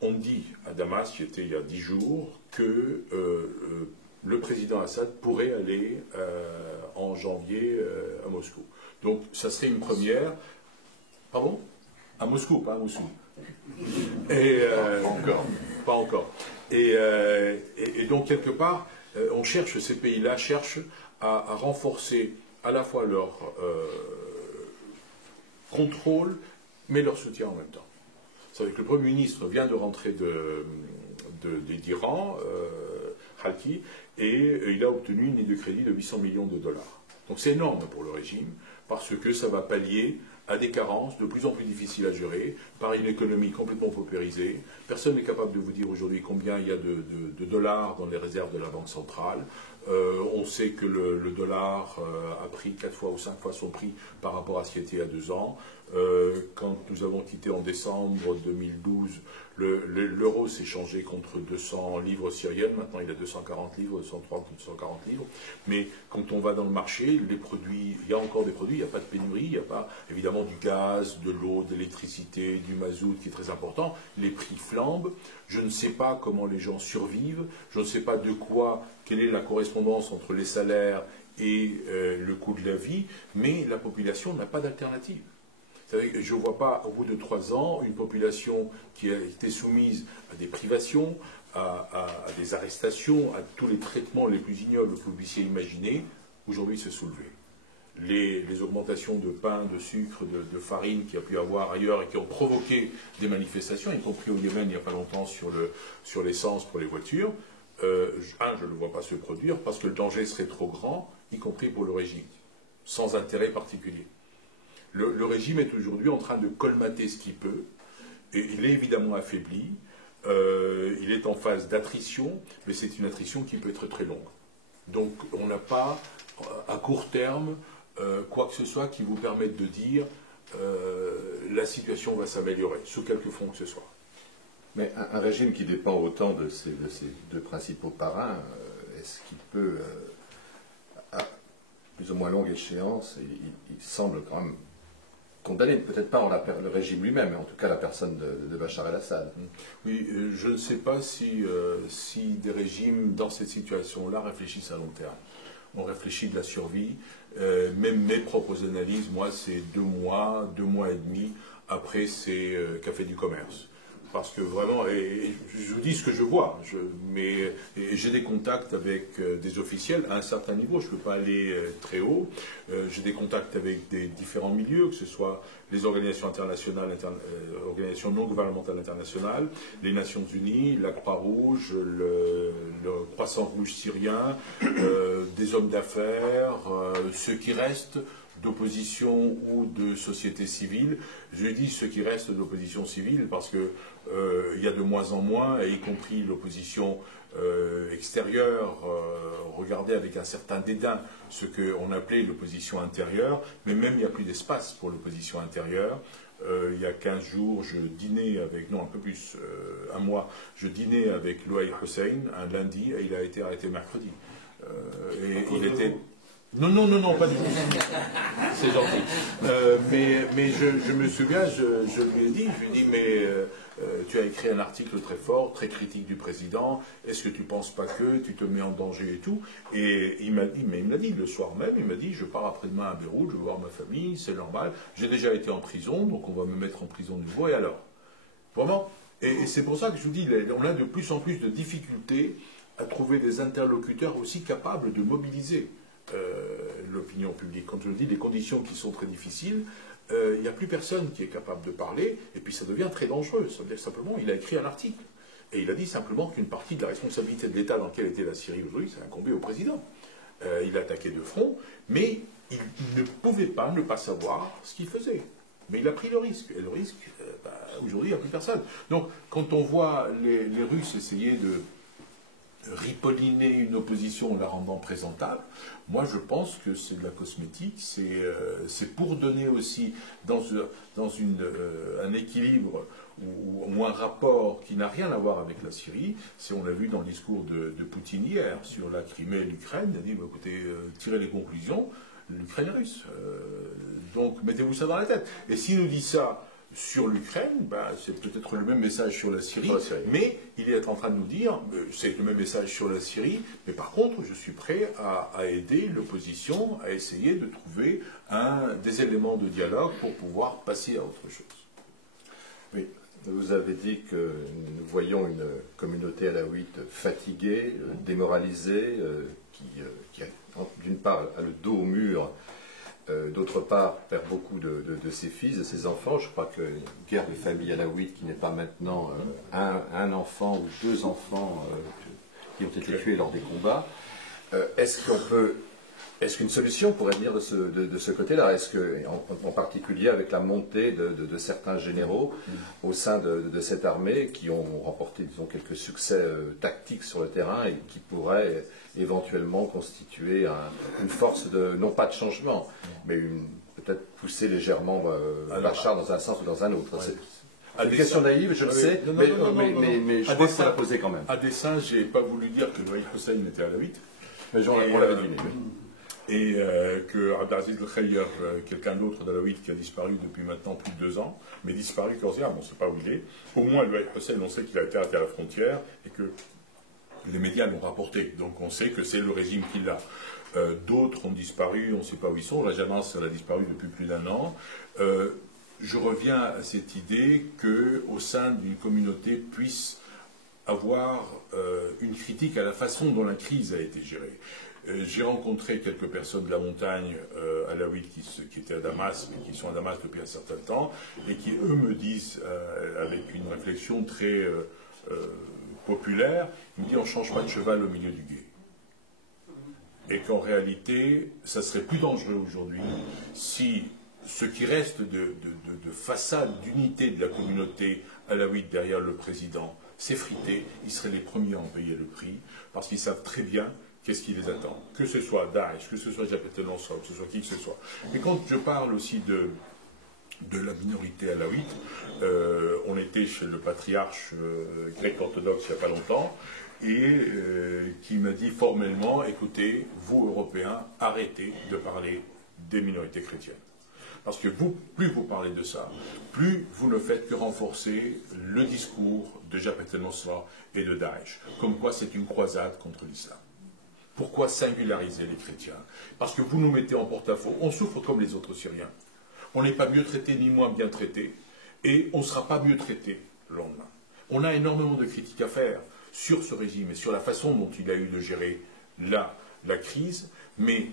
On dit à Damas, qui était il y a 10 jours, que le président Assad pourrait aller en janvier à Moscou. Donc ça serait une première. Pardon? À Moscou, pas à Mossoul. Et, pas encore. Et donc quelque part, ces pays-là cherchent à renforcer à la fois leur contrôle, mais leur soutien en même temps. C'est vrai que le Premier ministre vient de rentrer d'Iran, Khalki, et il a obtenu une ligne de crédit de 800 millions de dollars. Donc c'est énorme pour le régime, parce que ça va pallier à des carences de plus en plus difficiles à gérer, par une économie complètement paupérisée. Personne n'est capable de vous dire aujourd'hui combien il y a de dollars dans les réserves de la Banque centrale. On sait que le dollar a pris 4 fois ou 5 fois son prix par rapport à ce qui était il y a 2 ans. Quand nous avons quitté en décembre 2012, l'euro s'est changé contre 200 livres syriennes. Maintenant, il a 240 livres, 230 ou 240 livres. Mais quand on va dans le marché, les produits, il y a encore des produits, il n'y a pas de pénurie, il n'y a pas évidemment du gaz, de l'eau, de l'électricité, du mazout qui est très important. Les prix flambent. Je ne sais pas comment les gens survivent. Je ne sais pas quelle est la correspondance entre les salaires et le coût de la vie, mais la population n'a pas d'alternative. Je ne vois pas, au bout de 3 ans, une population qui a été soumise à des privations, à des arrestations, à tous les traitements les plus ignobles que vous puissiez imaginer, aujourd'hui se soulever. Les augmentations de pain, de sucre, de farine qu'il y a pu avoir ailleurs et qui ont provoqué des manifestations, y compris au Yémen il n'y a pas longtemps sur l'essence pour les voitures, je ne le vois pas se produire parce que le danger serait trop grand, y compris pour le régime, sans intérêt particulier. Le régime est aujourd'hui en train de colmater ce qu'il peut, et il est évidemment affaibli, il est en phase d'attrition, mais c'est une attrition qui peut être très longue. Donc on n'a pas, à court terme, quoi que ce soit qui vous permette de dire la situation va s'améliorer, sous quelque forme que ce soit. Mais un régime qui dépend autant de ces 2 principaux parrains, est-ce qu'il peut, à plus ou moins longue échéance, il semble quand même condamné, peut-être pas le régime lui-même, mais en tout cas la personne de Bachar el-Assad. Oui, je ne sais pas si des régimes dans cette situation-là réfléchissent à long terme. On réfléchit de la survie. Même mes propres analyses, moi, c'est 2 mois, 2 mois et demi. Après, c'est café du commerce. Parce que vraiment, et je vous dis ce que je vois, mais j'ai des contacts avec des officiels à un certain niveau, je ne peux pas aller très haut. J'ai des contacts avec des différents milieux, que ce soit les organisations internationales, organisations non gouvernementales internationales, les Nations Unies, la Croix-Rouge, le Croissant-Rouge syrien, des hommes d'affaires, ceux qui restent d'opposition ou de société civile. Je dis ceux qui restent d'opposition civile parce que il y a de moins en moins, et y compris l'opposition extérieure, regardait avec un certain dédain ce qu'on appelait l'opposition intérieure, mais même il n'y a plus d'espace pour l'opposition intérieure. Il y a 15 jours, je dînais avec, non un peu plus, un mois, je dînais avec Louaï Hussein un lundi et il a été arrêté mercredi. Et il était... Non, pas du tout. C'est gentil. Mais je me souviens, je lui ai dit, mais tu as écrit un article très fort, très critique du président, est-ce que tu ne penses pas que tu te mets en danger et tout? Et il m'a dit, le soir même, il m'a dit, je pars après-demain à Beyrouth, je vais voir ma famille, c'est normal, j'ai déjà été en prison, donc on va me mettre en prison de nouveau, et alors? Vraiment? Et c'est pour ça que je vous dis, on a de plus en plus de difficultés à trouver des interlocuteurs aussi capables de mobiliser l'opinion publique. Quand je dis les conditions qui sont très difficiles, il n'y a plus personne qui est capable de parler, et puis ça devient très dangereux. Ça veut dire simplement, il a écrit un article, et il a dit simplement qu'une partie de la responsabilité de l'État dans lequel était la Syrie aujourd'hui, ça incombait au président. Il a attaqué de front, mais il ne pouvait pas ne pas savoir ce qu'il faisait. Mais il a pris le risque, et le risque, aujourd'hui, il n'y a plus personne. Donc, quand on voit les Russes essayer de ripolliner une opposition en la rendant présentable, moi je pense que c'est de la cosmétique, c'est pour donner aussi dans un équilibre ou un rapport qui n'a rien à voir avec la Syrie. Si on l'a vu dans le discours de Poutine hier sur la Crimée et l'Ukraine, il a dit écoutez, tirez les conclusions, l'Ukraine est russe. Donc mettez-vous ça dans la tête. Et s'il nous dit ça sur l'Ukraine, c'est peut-être le même message sur la Syrie, mais il est en train de nous dire, c'est le même message sur la Syrie, mais par contre, je suis prêt à aider l'opposition à essayer de trouver des éléments de dialogue pour pouvoir passer à autre chose. Oui, vous avez dit que nous voyons une communauté alaouite fatiguée, démoralisée, qui d'une part a le dos au mur, d'autre part, perd beaucoup de ses fils, de ses enfants. Je crois que une guerre de famille alaouite qui n'est pas maintenant un enfant ou 2 enfants qui ont été tués lors des combats. Est-ce qu'une solution pourrait venir de ce côté-là? Est-ce que, en particulier avec la montée de certains généraux au sein de cette armée qui ont remporté, disons, quelques succès tactiques sur le terrain et qui pourraient éventuellement constituer une force non pas de changement, mais peut-être pousser légèrement Bachar dans un sens ou dans un autre. Ouais. C'est une question naïve, je le sais, mais je pense qu'on la poser quand même. À dessein, je n'ai pas voulu dire que Louaï Hussein était alaouite. Mais on l'avait deviné. Et que Abdelaziz El-Khayyar, quelqu'un d'autre d'alaouite qui a disparu depuis maintenant plus de 2 ans, mais disparu corps-et-âme, on ne sait pas où il est. Au moins, Louaï Hussein, on sait qu'il a été arrêté à la frontière et que les médias l'ont rapporté. Donc on sait que c'est le régime qui l'a. D'autres ont disparu, on ne sait pas où ils sont. La Jamas, elle a disparu depuis plus d'1 an. Je reviens à cette idée qu'au sein d'une communauté puisse avoir une critique à la façon dont la crise a été gérée. J'ai rencontré quelques personnes de la montagne alaouites qui étaient à Damas, mais qui sont à Damas depuis un certain temps, et qui, eux, me disent, avec une réflexion très populaire, ils me disent on ne change pas de cheval au milieu du gué. Et qu'en réalité, ça serait plus dangereux aujourd'hui si ce qui reste de façade d'unité de la communauté alaouite derrière le président s'effritait, ils seraient les premiers à en payer le prix, parce qu'ils savent très bien qu'est-ce qui les attend. Que ce soit Daesh, que ce soit Jabhat al-Nusra, que ce soit qui que ce soit. Et quand je parle aussi de la minorité alaouite, on était chez le patriarche grec orthodoxe il n'y a pas longtemps, et qui m'a dit formellement, écoutez, vous Européens, arrêtez de parler des minorités chrétiennes. Parce que plus vous parlez de ça, plus vous ne faites que renforcer le discours de Jabhat al-Nusra et de Daesh, comme quoi c'est une croisade contre l'islam. Pourquoi singulariser les chrétiens? Parce que vous nous mettez en porte-à-faux. On souffre comme les autres Syriens. On n'est pas mieux traité ni moins bien traité, et on ne sera pas mieux traité le lendemain. On a énormément de critiques à faire sur ce régime et sur la façon dont il a eu de gérer la crise, mais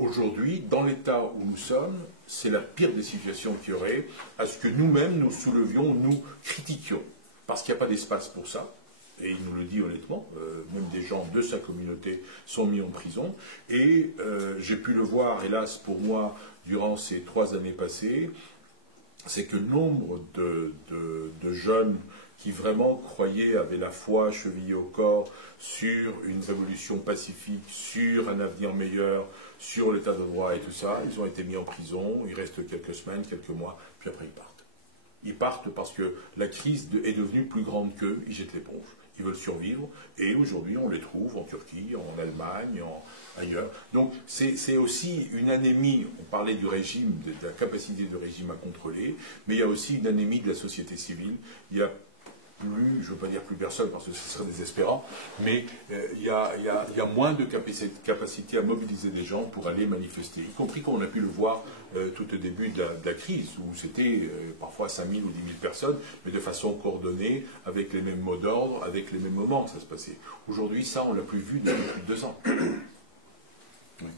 aujourd'hui, dans l'état où nous sommes, c'est la pire des situations qu'il y aurait à ce que nous-mêmes nous soulevions, nous critiquions, parce qu'il n'y a pas d'espace pour ça. Et il nous le dit honnêtement, même des gens de sa communauté sont mis en prison. Et j'ai pu le voir, hélas pour moi, durant ces 3 années passées, c'est que nombre de jeunes qui vraiment croyaient, avaient la foi chevillée au corps sur une révolution pacifique, sur un avenir meilleur, sur l'état de droit et tout ça, ils ont été mis en prison, ils restent quelques semaines, quelques mois, puis après ils partent. Ils partent parce que la crise est devenue plus grande qu'eux, ils jettent l'éponge. Ils veulent survivre, et aujourd'hui on les trouve en Turquie, en Allemagne, ailleurs. Donc c'est aussi une anémie, on parlait du régime, de la capacité du régime à contrôler, mais il y a aussi une anémie de la société civile. Il y a plus, je ne veux pas dire plus personne parce que ce serait désespérant, mais il y a moins de capacité à mobiliser des gens pour aller manifester, y compris quand on a pu le voir tout au début de la crise, où c'était parfois 5 000 ou 10 000 personnes, mais de façon coordonnée, avec les mêmes mots d'ordre, avec les mêmes moments que ça se passait. Aujourd'hui, ça, on ne l'a plus vu depuis plus de 2 ans. Oui.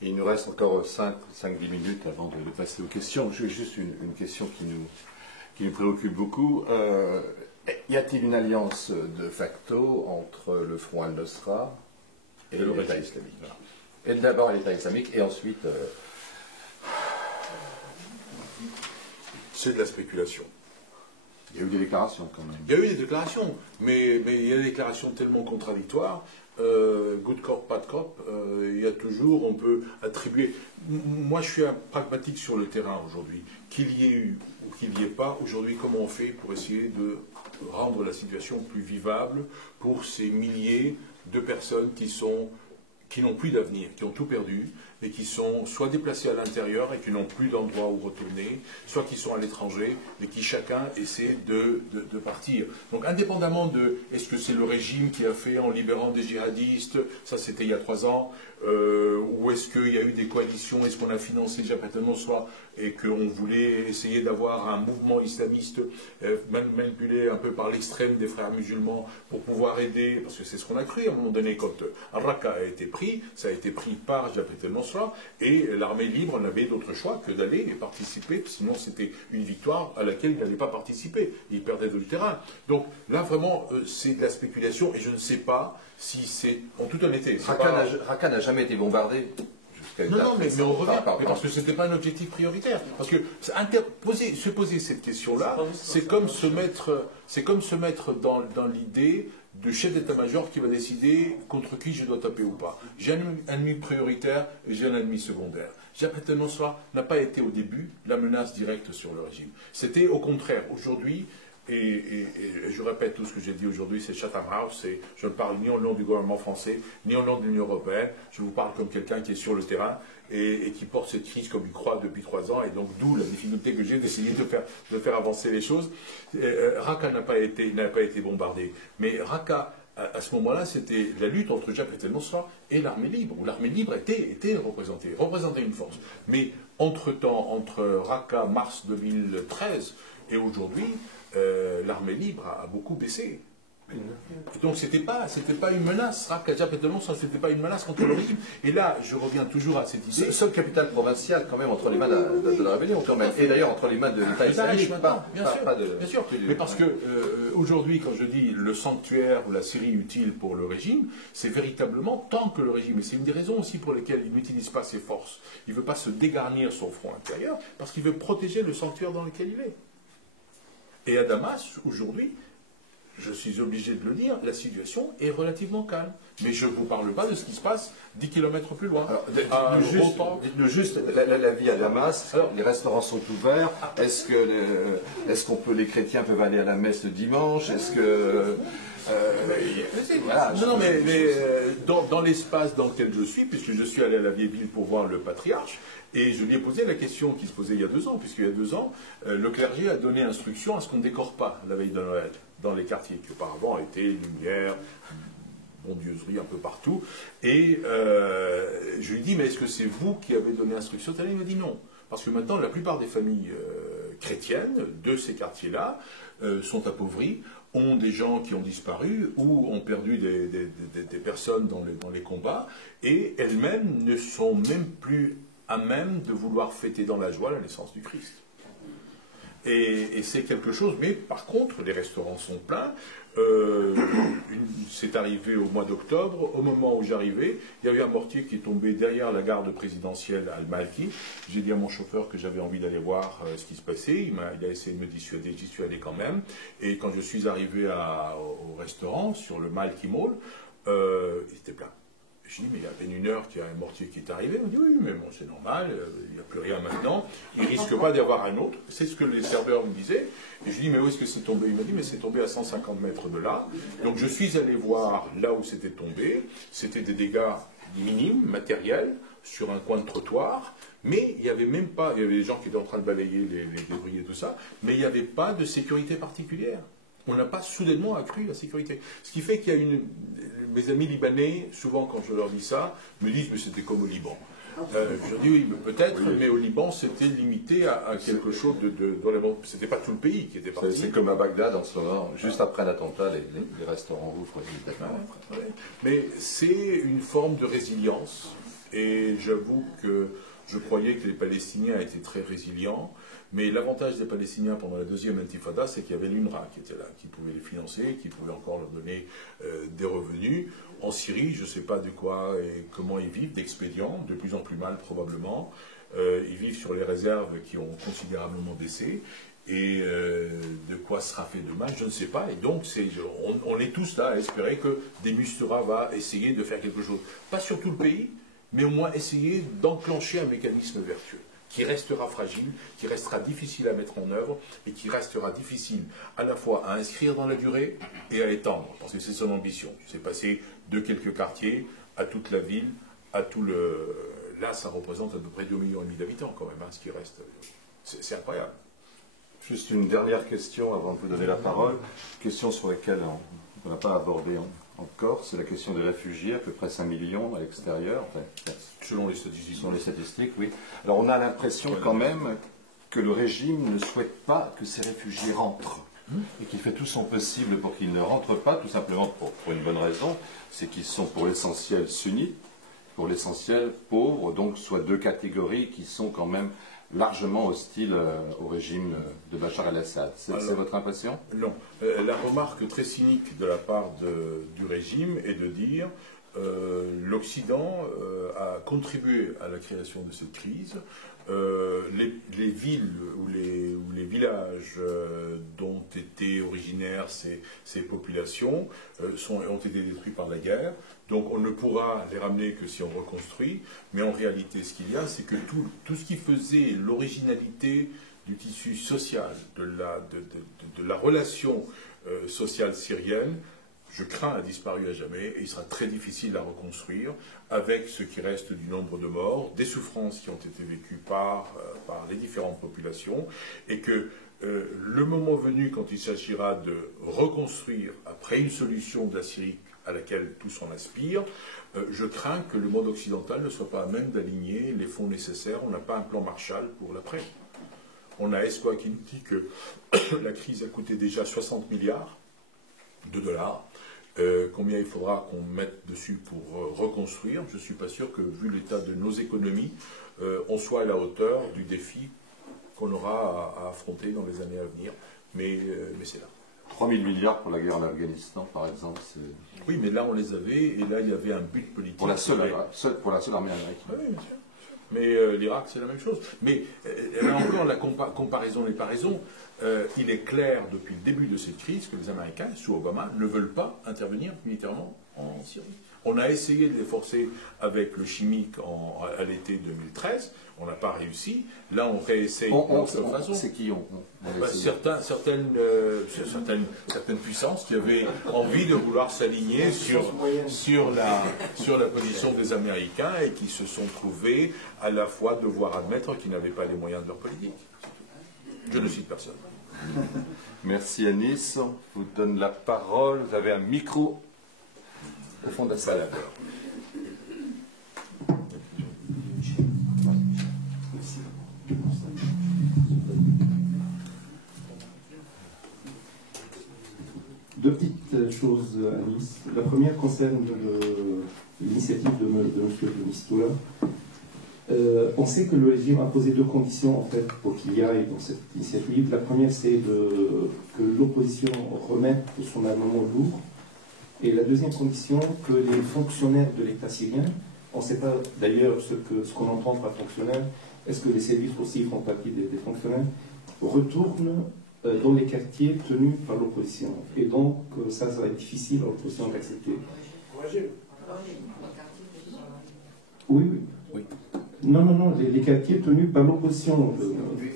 Et il nous reste encore 5-10 minutes avant de passer aux questions. J'ai juste une question qui nous préoccupe beaucoup. Y a-t-il une alliance de facto entre le Front al-Nusra et l'État islamique? Et d'abord l'État islamique, et ensuite... C'est de la spéculation. Il y a eu des déclarations quand même. Il y a eu des déclarations, mais il y a des déclarations tellement contradictoires. Good cop, bad cop, il y a toujours, on peut attribuer... Moi, je suis un pragmatique sur le terrain aujourd'hui. Qu'il y ait eu ou qu'il n'y ait pas, aujourd'hui, comment on fait pour essayer de rendre la situation plus vivable pour ces milliers de personnes qui n'ont plus d'avenir, qui ont tout perdu, et qui sont soit déplacés à l'intérieur et qui n'ont plus d'endroit où retourner, soit qui sont à l'étranger et qui chacun essaie de partir. Donc indépendamment de est-ce que c'est le régime qui a fait en libérant des djihadistes, ça c'était il y a 3 ans, ou est-ce qu'il y a eu des coalitions, est-ce qu'on a financé Jabhat al-Nusra et qu'on voulait essayer d'avoir un mouvement islamiste manipulé un peu par l'extrême des frères musulmans pour pouvoir aider, parce que c'est ce qu'on a cru à un moment donné quand Raqqa a été pris, ça a été pris par Jabhat al-Nusra, et l'armée libre n'avait d'autre choix que d'aller et participer, sinon c'était une victoire à laquelle il n'allait pas participer, il perdait du terrain. Donc là vraiment c'est de la spéculation, et je ne sais pas si c'est, en toute honnêteté... Raqqa n'a jamais été bombardé. Non, mais on revient, parce que ce n'était pas un objectif prioritaire. Parce que se poser cette question-là, c'est comme se mettre dans l'idée de chef d'état-major qui va décider contre qui je dois taper ou pas. J'ai un ennemi prioritaire et j'ai un ennemi secondaire. Jabhat al-Nusra n'a pas été au début la menace directe sur le régime. C'était au contraire. Aujourd'hui, et je répète tout ce que j'ai dit aujourd'hui, c'est Chatham House, je ne parle ni au nom du gouvernement français, ni au nom de l'Union européenne, je vous parle comme quelqu'un qui est sur le terrain et qui porte cette crise comme une croix depuis 3 ans, et donc d'où la difficulté que j'ai d'essayer de faire avancer les choses. Raqqa n'a pas été bombardé, mais Raqqa à ce moment-là, c'était la lutte entre Jabhat el-Nusra et l'armée libre, où l'armée libre était représentait une force. Mais entre-temps, entre Raqqa, mars 2013, et aujourd'hui, l'armée libre a beaucoup baissé. Donc c'était pas une menace. Raqqa, Jabhat el-Nusra, c'était pas une menace contre le régime. Et là, je reviens toujours à cette idée. Seule capitale provinciale quand même entre les mains de la rébellion quand même. Et d'ailleurs entre les mains de l'État islamique. Bien sûr. Mais parce que aujourd'hui, quand je dis le sanctuaire ou la Syrie utile pour le régime, c'est véritablement tant que le régime. Et c'est une des raisons aussi pour lesquelles il n'utilise pas ses forces. Il ne veut pas se dégarnir son front intérieur parce qu'il veut protéger le sanctuaire dans lequel il est. Et à Damas, aujourd'hui, je suis obligé de le dire, la situation est relativement calme. Mais je ne vous parle pas de ce qui se passe 10 km plus loin. Dites-nous juste la vie à Damas. Alors, les restaurants sont ouverts. Est-ce qu'on peut, les chrétiens peuvent aller à la messe le dimanche? Est-ce que... voilà, dans l'espace dans lequel je suis, puisque je suis allé à la vieille ville pour voir le patriarche, et je lui ai posé la question qui se posait il y a 2 ans, puisqu'il y a 2 ans, le clergé a donné instruction à ce qu'on ne décore pas la veille de Noël dans les quartiers qui auparavant étaient lumière, bondieuserie un peu partout. Et je lui ai dit, mais est-ce que c'est vous qui avez donné instruction? Il m'a dit non. Parce que maintenant, la plupart des familles chrétiennes de ces quartiers-là sont appauvries, ont des gens qui ont disparu ou ont perdu des personnes dans les combats, et elles-mêmes ne sont même plus à même de vouloir fêter dans la joie la naissance du Christ. Et c'est quelque chose, mais par contre, les restaurants sont pleins. C'est arrivé au mois d'octobre, au moment où j'arrivais, il y a eu un mortier qui est tombé derrière la garde présidentielle à Al-Malki. J'ai dit à mon chauffeur que j'avais envie d'aller voir ce qui se passait. Il a essayé de me dissuader, j'y suis allé quand même. Et quand je suis arrivé au restaurant, sur le Malki Mall, il était plein. Je dis, mais il y a à peine 1 heure qu'il y a un mortier qui est arrivé. On dit, oui, mais bon, c'est normal, il n'y a plus rien maintenant. Il ne risque pas d'y avoir un autre. C'est ce que les serveurs me disaient. Et je dis, mais où est-ce que c'est tombé? Il m'a dit, mais c'est tombé à 150 mètres de là. Donc je suis allé voir là où c'était tombé. C'était des dégâts minimes, matériels, sur un coin de trottoir. Mais il n'y avait même pas, il y avait des gens qui étaient en train de balayer les débris et tout ça, mais il n'y avait pas de sécurité particulière. On n'a pas soudainement accru la sécurité. Ce qui fait qu'il y a mes amis libanais, souvent quand je leur dis ça, me disent, mais c'était comme au Liban. Je dis oui, peut-être, mais au Liban, c'était limité à quelque chose c'était pas tout le pays qui était parti. C'est comme à Bagdad en ce moment, juste après l'attentat, les restaurants ouvrent immédiatement. Mais c'est une forme de résilience, et j'avoue que je croyais que les Palestiniens étaient très résilients, mais l'avantage des Palestiniens pendant la deuxième intifada, c'est qu'il y avait l'UNRWA qui était là, qui pouvait les financer, qui pouvait encore leur donner des revenus. En Syrie, je ne sais pas de quoi et comment ils vivent, d'expédients, de plus en plus mal probablement. Ils vivent sur les réserves qui ont considérablement baissé. Et de quoi sera fait demain, je ne sais pas. Et donc, on est tous là à espérer que des Mistura va essayer de faire quelque chose. Pas sur tout le pays, mais au moins essayer d'enclencher un mécanisme vertueux, qui restera fragile, qui restera difficile à mettre en œuvre, et qui restera difficile à la fois à inscrire dans la durée et à étendre, parce que c'est son ambition. C'est passer de quelques quartiers à toute la ville, à tout le... Là, ça représente à peu près 2,5 millions d'habitants quand même, hein, ce qui reste. C'est incroyable. Juste une dernière question avant de vous donner la parole. Question sur laquelle on n'a pas abordé encore, c'est la question des réfugiés, à peu près 5 millions à l'extérieur. Enfin, selon les statistiques. Selon les statistiques, oui. Alors on a l'impression quand même que le régime ne souhaite pas que ces réfugiés rentrent. Et qu'il fait tout son possible pour qu'ils ne rentrent pas, tout simplement pour une bonne raison, c'est qu'ils sont pour l'essentiel sunnites, pour l'essentiel pauvres, donc soit 2 catégories qui sont quand même largement hostiles au régime de Bachar el-Assad. C'est votre impression? Non. La remarque très cynique de la part du régime est de dire l'Occident a contribué à la création de cette crise. Les villes ou les villages dont étaient originaires ces populations ont été détruits par la guerre. Donc on ne pourra les ramener que si on reconstruit. Mais en réalité, ce qu'il y a, c'est que tout ce qui faisait l'originalité du tissu social, de la relation sociale syrienne, je crains, a disparu à jamais, et il sera très difficile à reconstruire avec ce qui reste du nombre de morts, des souffrances qui ont été vécues par les différentes populations, et que le moment venu, quand il s'agira de reconstruire, après une solution de la Syrie à laquelle tous on aspire, je crains que le monde occidental ne soit pas à même d'aligner les fonds nécessaires. On n'a pas un plan Marshall pour l'après. On a ESCOA qui nous dit que la crise a coûté déjà 60 milliards de dollars. Combien il faudra qu'on mette dessus pour reconstruire? Je ne suis pas sûr que, vu l'état de nos économies, on soit à la hauteur du défi qu'on aura à affronter dans les années à venir. Mais c'est là. 3 000 milliards pour la guerre en Afghanistan, par exemple. Oui, mais là, on les avait, et là, il y avait un but politique. Pour la seule armée américaine. Oui, bien sûr. Mais l'Irak, c'est la même chose. Mais là encore, la comparaison n'est pas raison. Il est clair depuis le début de cette crise que les Américains, sous Obama, ne veulent pas intervenir militairement en Syrie. On a essayé de les forcer avec le chimique à l'été 2013. On n'a pas réussi. Là, on réessaye d'autre façon. C'est qui Certaines puissances qui avaient envie de vouloir s'aligner sur la position des Américains et qui se sont trouvés à la fois devoir admettre qu'ils n'avaient pas les moyens de leur politique. Je ne cite personne. Merci Anis. Je vous donne la parole. Vous avez un micro au fond de la salle. Deux petites choses à Nice. La première concerne l'initiative de M. de Mistura. On sait que le régime a posé deux conditions en fait pour qu'il y aille dans cette initiative. La première, c'est que l'opposition remette son armement lourd. Et la deuxième condition, que les fonctionnaires de l'État syrien, on ne sait pas d'ailleurs ce qu'on entend par fonctionnaire, est-ce que les services aussi font partie des fonctionnaires, retournent dans les quartiers tenus par l'opposition. Et donc, ça va être difficile à l'opposition d'accepter. Oui, oui. Oui. Non, les quartiers tenus par l'opposition,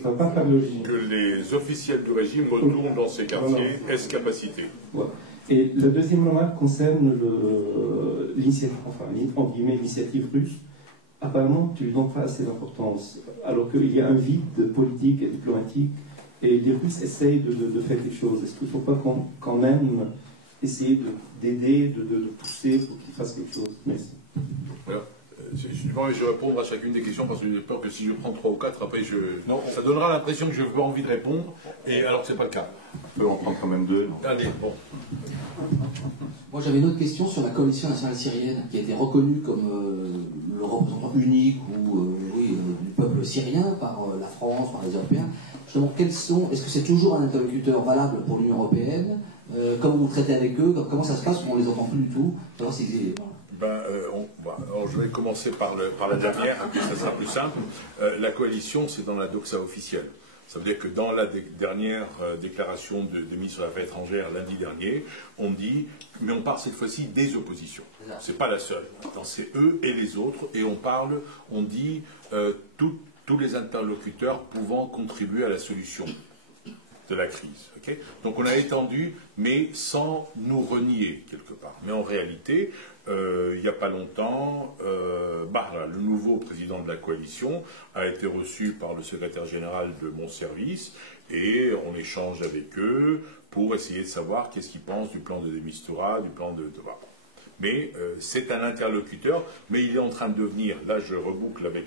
pas par le régime. Que les officiels du régime retournent dans ces quartiers, est-ce capacité? Ouais. Et la deuxième remarque concerne l'initiative russe. Apparemment, tu lui donnes pas assez d'importance, alors qu'il y a un vide politique et diplomatique, et les Russes essayent de faire quelque chose. Est-ce qu'il ne faut pas quand même essayer d'aider, de pousser pour qu'ils fassent quelque chose? Merci. Voilà. Je vais répondre à chacune des questions parce que j'ai peur que si je prends 3 ou 4, après ça donnera l'impression que je n'ai pas envie de répondre, et alors c'est pas le cas. On peut en prendre quand même 2. Allez, bon. Moi j'avais une autre question sur la coalition nationale syrienne qui a été reconnue comme le représentant unique du peuple syrien par la France, par les Européens. Justement, est-ce que c'est toujours un interlocuteur valable pour l'Union européenne? Comment vous traitez avec eux? Comment ça se passe? On ne les entend plus du tout. Alors je vais commencer par la dernière, puis ça sera plus simple. La coalition, c'est dans la doxa officielle. Ça veut dire que dans la dernière déclaration de ministre des Affaires étrangères lundi dernier, on dit, mais on parle cette fois-ci des oppositions. C'est pas la seule. C'est eux et les autres, et on dit tous les interlocuteurs pouvant contribuer à la solution de la crise. Okay. Donc on a étendu, mais sans nous renier quelque part. Mais en réalité, il n'y a pas longtemps, le nouveau président de la coalition a été reçu par le secrétaire général de mon service et on échange avec eux pour essayer de savoir qu'est-ce qu'ils pensent du plan de Mistura, du plan de Mais c'est un interlocuteur, mais il est en train de devenir, là je reboucle avec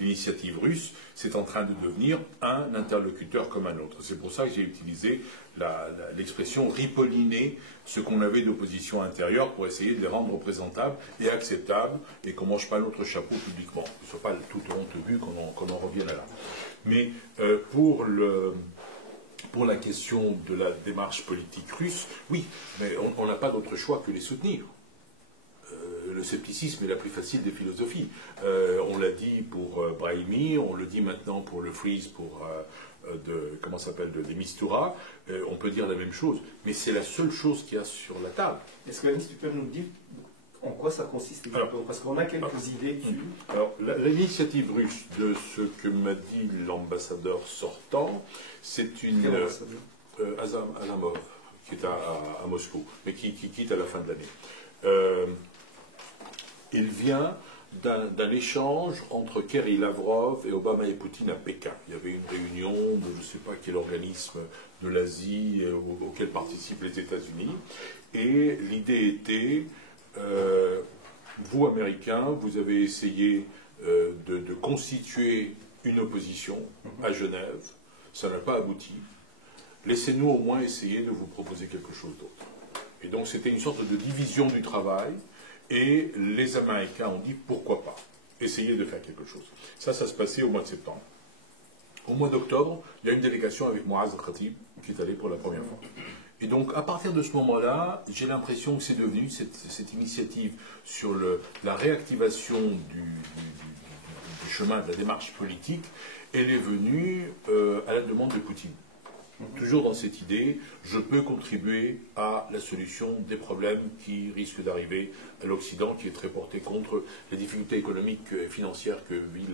l'initiative russe, c'est en train de devenir un interlocuteur comme un autre. C'est pour ça que j'ai utilisé l'expression ripolliner ce qu'on avait d'opposition intérieure pour essayer de les rendre représentables et acceptables et qu'on ne mange pas notre chapeau publiquement. Que ce ne soit pas tout honte bu qu'on en revienne à là. Mais pour la question de la démarche politique russe, oui, mais on n'a pas d'autre choix que les soutenir. Le scepticisme est la plus facile des philosophies. On l'a dit pour Brahimi, on le dit maintenant pour le Freeze, de Mistura. On peut dire la même chose, mais c'est la seule chose qu'il y a sur la table. Est-ce que Anis, tu peux nous dire en quoi ça consiste exactement? Parce qu'on a quelques idées dessus. Alors, l'initiative russe, de ce que m'a dit l'ambassadeur sortant, c'est une... Azamov, qui est à Moscou, mais qui quitte à la fin de l'année. Il vient d'un échange entre Kerry Lavrov et Obama et Poutine à Pékin. Il y avait une réunion de je ne sais pas quel organisme de l'Asie auquel participent les États-Unis. Et l'idée était vous, Américains, vous avez essayé de constituer une opposition à Genève. Ça n'a pas abouti. Laissez-nous au moins essayer de vous proposer quelque chose d'autre. Et donc c'était une sorte de division du travail, et les Américains ont dit pourquoi pas, essayer de faire quelque chose. Ça se passait au mois de septembre. Au mois d'octobre, il y a une délégation avec Muaz al-Khatib qui est allée pour la première fois. Et donc à partir de ce moment-là, j'ai l'impression que c'est devenu cette initiative sur la réactivation du chemin de la démarche politique, elle est venue à la demande de Poutine. Toujours dans cette idée, je peux contribuer à la solution des problèmes qui risquent d'arriver à l'Occident, qui est très porté contre les difficultés économiques et financières que vit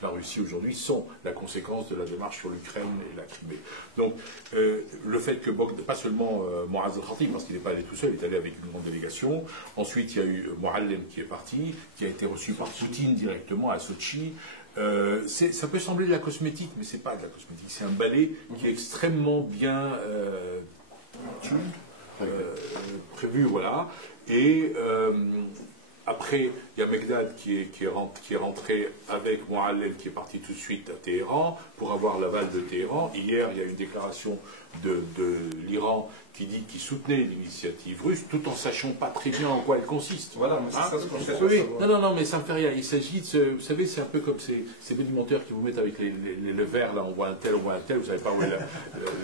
la Russie aujourd'hui, sont la conséquence de la démarche sur l'Ukraine et la Crimée. Donc, le fait que, pas seulement Muaz al-Khatib, parce qu'il n'est pas allé tout seul, il est allé avec une grande délégation. Ensuite, il y a eu Mouallem qui est parti, qui a été reçu par Poutine directement à Sochi. Ça peut sembler de la cosmétique, mais c'est pas de la cosmétique. C'est un ballet qui est extrêmement bien prévu, voilà. Et après, il y a Megdad qui est rentré avec Mouallem, qui est parti tout de suite à Téhéran pour avoir l'aval de Téhéran. Hier, il y a une déclaration de l'Iran qui soutenait l'initiative russe, tout en sachant pas très bien en quoi elle consiste. Voilà, mais c'est ça ce qu'on cherche. Oui. Non, mais ça me fait rien. Il s'agit vous savez, c'est un peu comme ces bénimentaires qui vous mettent avec le verre, là, on voit un tel, vous savez pas où est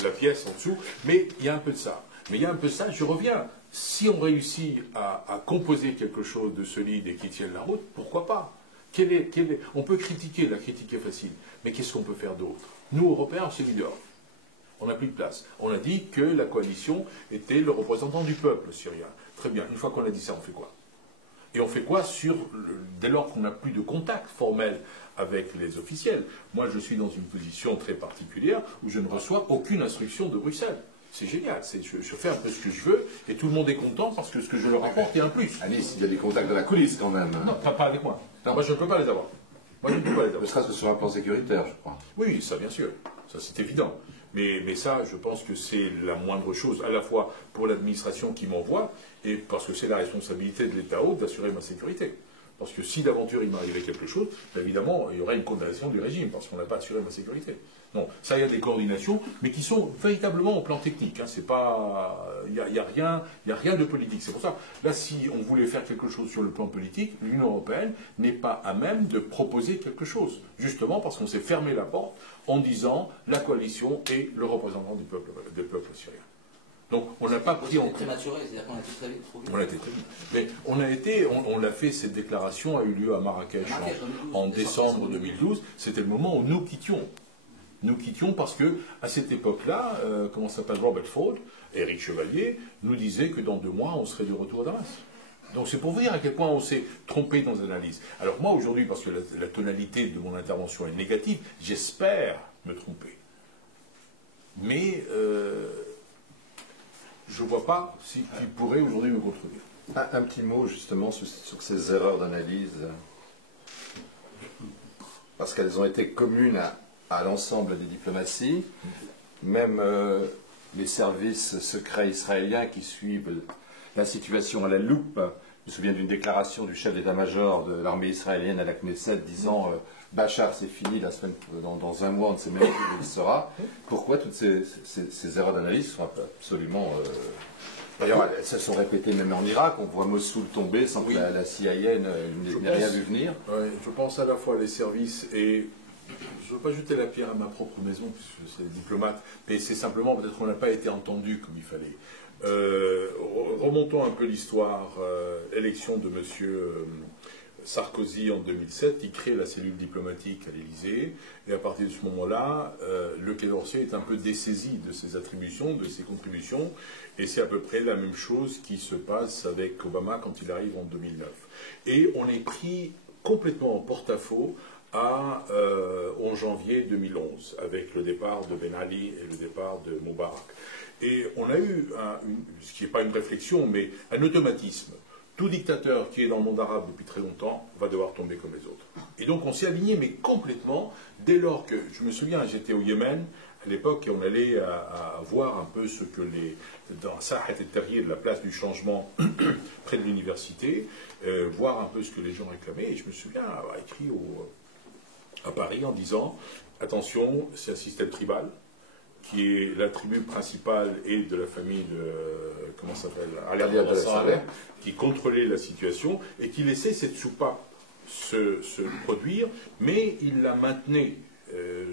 la pièce en dessous, mais il y a un peu de ça. Je reviens. Si on réussit à composer quelque chose de solide et qui tienne la route, pourquoi pas? On peut critiquer, la critique est facile, mais qu'est-ce qu'on peut faire d'autre? Nous, Européens, on s'est mis dehors. On n'a plus de place. On a dit que la coalition était le représentant du peuple syrien. Très bien. Une fois qu'on a dit ça, on fait quoi? Et on fait quoi dès lors qu'on n'a plus de contact formel avec les officiels? Moi, je suis dans une position très particulière où je ne reçois aucune instruction de Bruxelles. C'est génial, je fais un peu ce que je veux et tout le monde est content parce que ce que je leur apporte est un plus. À Nice, il y a des contacts de la coulisse quand même. Non, pas avec moi. Non, moi je ne peux pas les avoir. Ne serait-ce que sur un plan sécuritaire, je crois. Oui, ça bien sûr, ça c'est évident. Mais ça, je pense que c'est la moindre chose, à la fois pour l'administration qui m'envoie et parce que c'est la responsabilité de l'État haut d'assurer ma sécurité. Parce que si d'aventure il m'arrivait quelque chose, évidemment, il y aurait une condamnation du régime, parce qu'on n'a pas assuré ma sécurité. Non, ça, il y a des coordinations, mais qui sont véritablement au plan technique. Hein, c'est pas, il y a rien de politique. C'est pour ça, là, si on voulait faire quelque chose sur le plan politique, l'Union européenne n'est pas à même de proposer quelque chose. Justement parce qu'on s'est fermé la porte en disant la coalition est le représentant du peuple syrien. Donc on n'a pas pris en compte. Prématuré, c'est-à-dire qu'on a été très vite, trop vite. On a été très vite. Mais on l'a fait, cette déclaration a eu lieu à Marrakech en décembre 2012. C'était le moment où nous quittions. Nous quittions parce que, à cette époque-là, comment s'appelle Robert Ford, Éric Chevalier, nous disait que dans 2 mois, on serait de retour à Damas. Donc c'est pour vous dire à quel point on s'est trompé dans l'analyse. Alors moi, aujourd'hui, parce que la tonalité de mon intervention est négative, j'espère me tromper. Mais je ne vois pas qui pourrait aujourd'hui me contredire. Un petit mot justement sur ces erreurs d'analyse, parce qu'elles ont été communes à l'ensemble des diplomaties, même les services secrets israéliens qui suivent la situation à la loupe. Je me souviens d'une déclaration du chef d'état-major de l'armée israélienne à la Knesset disant Bachar c'est fini, dans 1 mois on ne sait même plus où il sera. Pourquoi toutes ces erreurs d'analyse sont absolument... D'ailleurs, elles se sont répétées même en Irak. On voit Mossoul tomber sans que la CIA n'ait rien vu venir. Ouais, je pense à la fois les services et... Je ne veux pas jeter la pierre à ma propre maison, puisque c'est diplomate, mais c'est simplement peut-être qu'on n'a pas été entendu comme il fallait. Remontons un peu l'histoire. Élection de M. Sarkozy en 2007, il crée la cellule diplomatique à l'Élysée, et à partir de ce moment-là, le Quai d'Orsay est un peu dessaisi de ses attributions, de ses contributions, et c'est à peu près la même chose qui se passe avec Obama quand il arrive en 2009. Et on est pris complètement en porte-à-faux en janvier 2011, avec le départ de Ben Ali et le départ de Moubarak. Et on a eu, ce qui n'est pas une réflexion, mais un automatisme. tout dictateur qui est dans le monde arabe depuis très longtemps va devoir tomber comme les autres. Et donc on s'est aligné, mais complètement, dès lors que, je me souviens, j'étais au Yémen, à l'époque, et on allait à voir un peu ce que dans Sahat et de la place du changement, près de l'université, voir un peu ce que les gens réclamaient, et je me souviens avoir écrit à Paris en disant, attention, c'est un système tribal, qui est la tribu principale et de la famille de, comment ça s'appelle, Ali, qui contrôlait la situation et qui laissait cette soupape se produire, mais il la maintenait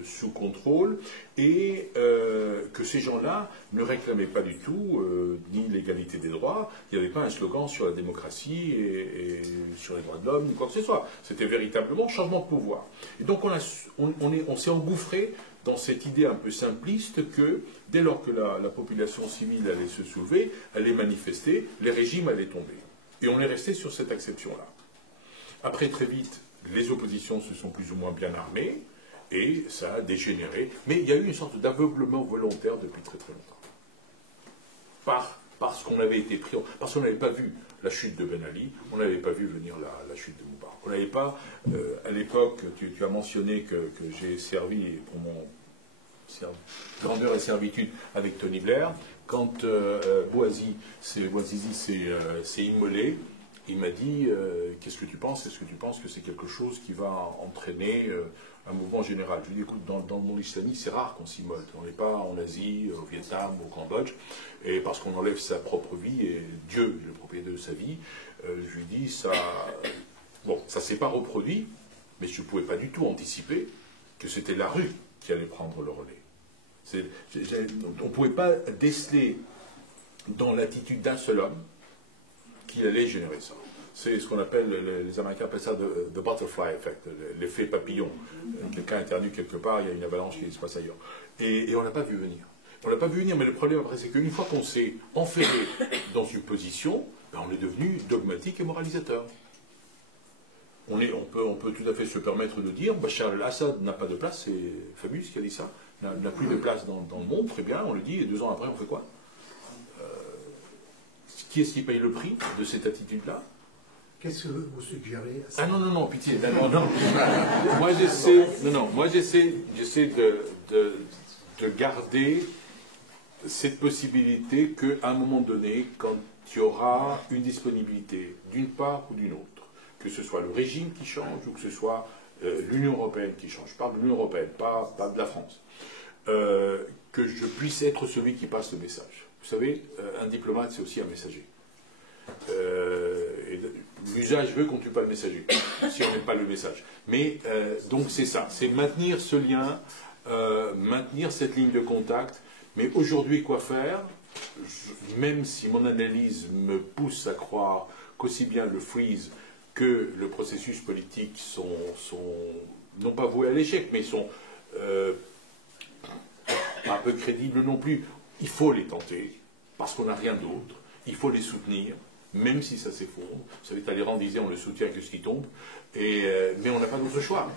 sous contrôle et que ces gens-là ne réclamaient pas du tout ni l'égalité des droits, il n'y avait pas un slogan sur la démocratie et sur les droits de l'homme, ni quoi que ce soit. C'était véritablement changement de pouvoir. Et donc on s'est engouffré dans cette idée un peu simpliste que, dès lors que la population civile allait se soulever, allait manifester, les régimes allaient tomber. Et on est resté sur cette acception-là. Après, très vite, les oppositions se sont plus ou moins bien armées, et ça a dégénéré. Mais il y a eu une sorte d'aveuglement volontaire depuis très très longtemps. Parce qu'on avait été pris, parce qu'on n'avait pas vu la chute de Ben Ali, on n'avait pas vu venir la chute de Moubarak. On n'avait pas, à l'époque, tu as mentionné que j'ai servi pour mon grandeur et servitude avec Tony Blair, quand Bouazizi s'est immolé, il m'a dit qu'est-ce que tu penses? Est-ce que tu penses que c'est quelque chose qui va entraîner un mouvement général? Je lui ai dit, écoute, dans le monde islamique, c'est rare qu'on s'immole. On n'est pas en Asie, au Vietnam, au Cambodge, et parce qu'on enlève sa propre vie, et Dieu est le propriétaire de sa vie. Je lui ai dit, ça ne s'est pas reproduit, mais je ne pouvais pas du tout anticiper que c'était la rue qui allait prendre le relais. On ne pouvait pas déceler dans l'attitude d'un seul homme qu'il allait générer ça. C'est ce qu'on appelle, les Américains appellent ça the butterfly effect, l'effet papillon. Quelqu'un intervenu quelque part, il y a une avalanche qui se passe ailleurs. Et on ne l'a pas vu venir. On ne l'a pas vu venir, mais le problème après, c'est qu'une fois qu'on s'est enferré dans une position, on est devenu dogmatique et moralisateur. On peut tout à fait se permettre de dire, Bachar al-Assad n'a pas de place, c'est Fabius qui a dit ça, n'a plus de place dans le monde, très bien, on le dit, et 2 ans après, on fait quoi? Qui est-ce qui paye le prix de cette attitude-là? Qu'est-ce que vous suggérez? Ah non, pitié, non. Moi j'essaie de garder cette possibilité qu'à un moment donné, quand il y aura une disponibilité d'une part ou d'une autre, que ce soit le régime qui change ou que ce soit l'Union européenne qui change, je parle de l'Union européenne, pas de la France, que je puisse être celui qui passe le message. Vous savez, un diplomate, c'est aussi un messager. L'usage veut qu'on ne tue pas le messager, si on n'aime pas le message. Mais donc c'est ça, c'est maintenir ce lien, maintenir cette ligne de contact. Mais aujourd'hui, quoi faire? Même si mon analyse me pousse à croire qu'aussi bien le freeze que le processus politique sont non pas voués à l'échec, mais sont un peu crédibles non plus. Il faut les tenter, parce qu'on n'a rien d'autre. Il faut les soutenir, même si ça s'effondre. Vous savez, Talleyrand disait, on le soutient que ce qui tombe, mais on n'a pas d'autre choix.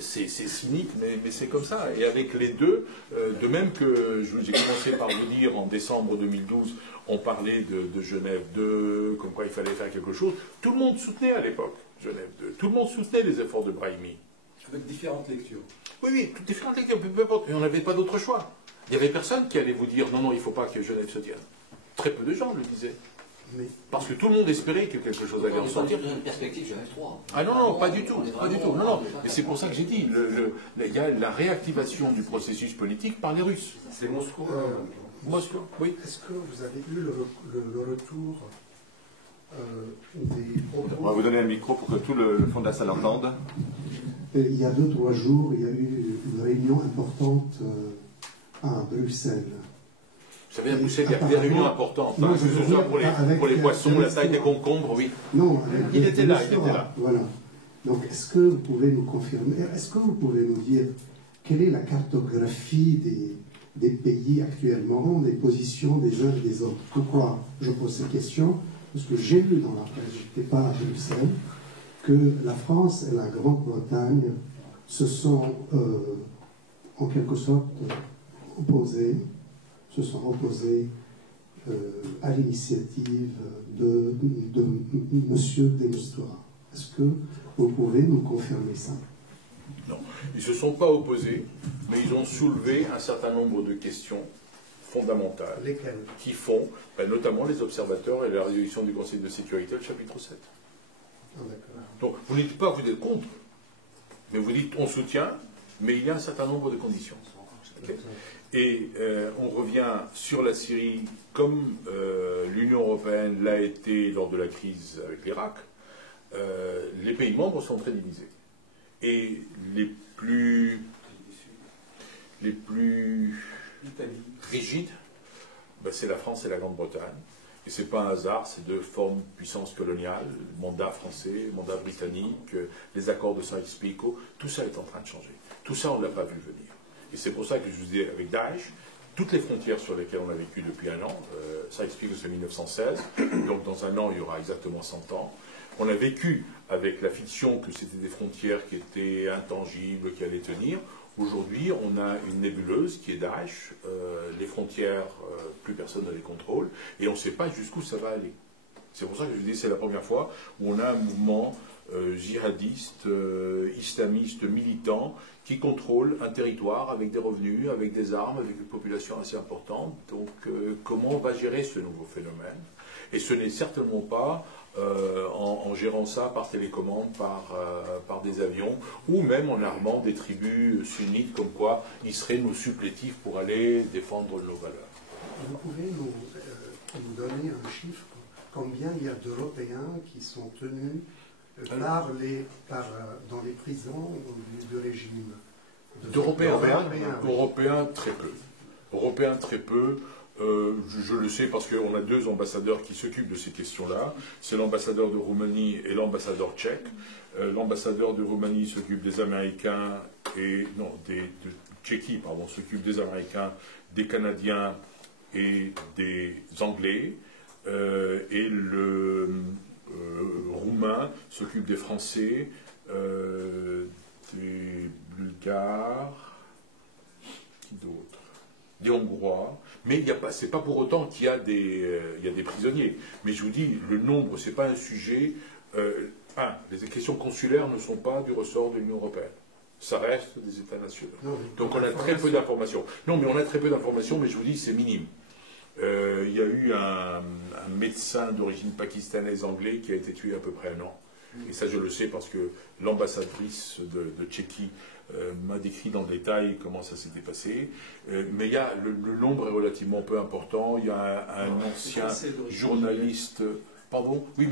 C'est cynique, mais c'est comme ça. Et avec les deux, de même que j'ai commencé par vous dire, en décembre 2012, on parlait de Genève 2, comme quoi il fallait faire quelque chose, tout le monde soutenait à l'époque Genève 2. Tout le monde soutenait les efforts de Brahimi. Avec différentes lectures. Oui, toutes différentes lectures, peu importe. Et on n'avait pas d'autre choix. Il n'y avait personne qui allait vous dire non, il ne faut pas que Genève se tienne. Très peu de gens le disaient. Mais... Parce que tout le monde espérait que quelque chose allait en sortir. Une perspective Genève 3. Ah non, pas du tout. Pas du tout. Non. Mais c'est pour ça que j'ai dit, il y a la réactivation du processus politique par les Russes. C'est Moscou. Moscou, oui. Est-ce que vous avez eu le retour des propos? On va vous donner un micro pour que tout le fond de la salle entende. Il y a 2-3 jours, il y a eu une réunion importante à Bruxelles. Vous savez, à Bruxelles, il y a des réunions importantes, que ce soit pour les poissons, la taille des concombres, oui. Non, il était là. Voilà. Donc, est-ce que vous pouvez nous confirmer, est-ce que vous pouvez nous dire quelle est la cartographie des pays actuellement, des positions des uns et des autres? Pourquoi je pose ces questions? Parce que j'ai lu dans la presse, je n'étais pas à Bruxelles, que la France et la Grande-Bretagne se sont en quelque sorte opposés à l'initiative de Monsieur Demustora. Est-ce que vous pouvez nous confirmer ça? Non, ils ne se sont pas opposés, mais ils ont soulevé un certain nombre de questions fondamentales. Lesquelles? Qui font, notamment les observateurs et la résolution du Conseil de sécurité, le chapitre 7. Ah, d'accord. Donc, vous ne dites pas que vous êtes contre, mais vous dites on soutient, mais il y a un certain nombre de conditions. Okay. Et on revient sur la Syrie, comme l'Union européenne l'a été lors de la crise avec l'Irak. Les pays membres sont très divisés. Et les plus rigides, c'est la France et la Grande-Bretagne. Et ce n'est pas un hasard, c'est deux formes de puissance coloniale, le mandat français, le mandat britannique, les accords de Sykes-Picot, tout ça est en train de changer. Tout ça, on ne l'a pas vu venir. Et c'est pour ça que je vous dis, avec Daesh, toutes les frontières sur lesquelles on a vécu depuis un an, Sykes-Picot c'est 1916, donc dans un an, il y aura exactement 100 ans. On a vécu avec la fiction que c'était des frontières qui étaient intangibles, qui allaient tenir. Aujourd'hui, on a une nébuleuse qui est Daesh. Les frontières, plus personne ne les contrôle. Et on ne sait pas jusqu'où ça va aller. C'est pour ça que je vous dis c'est la première fois où on a un mouvement djihadiste, islamiste, militant, qui contrôle un territoire avec des revenus, avec des armes, avec une population assez importante. Donc, comment on va gérer ce nouveau phénomène? Et ce n'est certainement pas en gérant ça par télécommande, par des avions, ou même en armant des tribus sunnites, comme quoi ils seraient nos supplétifs pour aller défendre nos valeurs. Vous pouvez nous donner un chiffre? Combien il y a d'Européens qui sont tenus dans les prisons du régime? Européens, très peu. Européens, très peu. Je le sais parce qu'on a deux ambassadeurs qui s'occupent de ces questions-là. C'est l'ambassadeur de Roumanie et l'ambassadeur tchèque. L'ambassadeur de Roumanie s'occupe des Américains de Tchéquie, pardon, s'occupe des Américains, des Canadiens et des Anglais. Et le Roumain s'occupe des Français, des Bulgares, qui d'autre? Des Hongrois, mais ce n'est pas pour autant qu'il y a des prisonniers. Mais je vous dis, le nombre, ce n'est pas un sujet. Les questions consulaires ne sont pas du ressort de l'Union européenne. Ça reste des États nationaux. Donc on a très peu d'informations. Non, mais on a très peu d'informations, mais je vous dis, c'est minime. Il y a eu un médecin d'origine pakistanaise anglais qui a été tué à peu près un an. Et ça, je le sais parce que l'ambassadrice de Tchéquie m'a décrit dans le détail comment ça s'était passé. Mais le nombre est relativement peu important. Il y a un ancien journaliste... Pardon? Oui,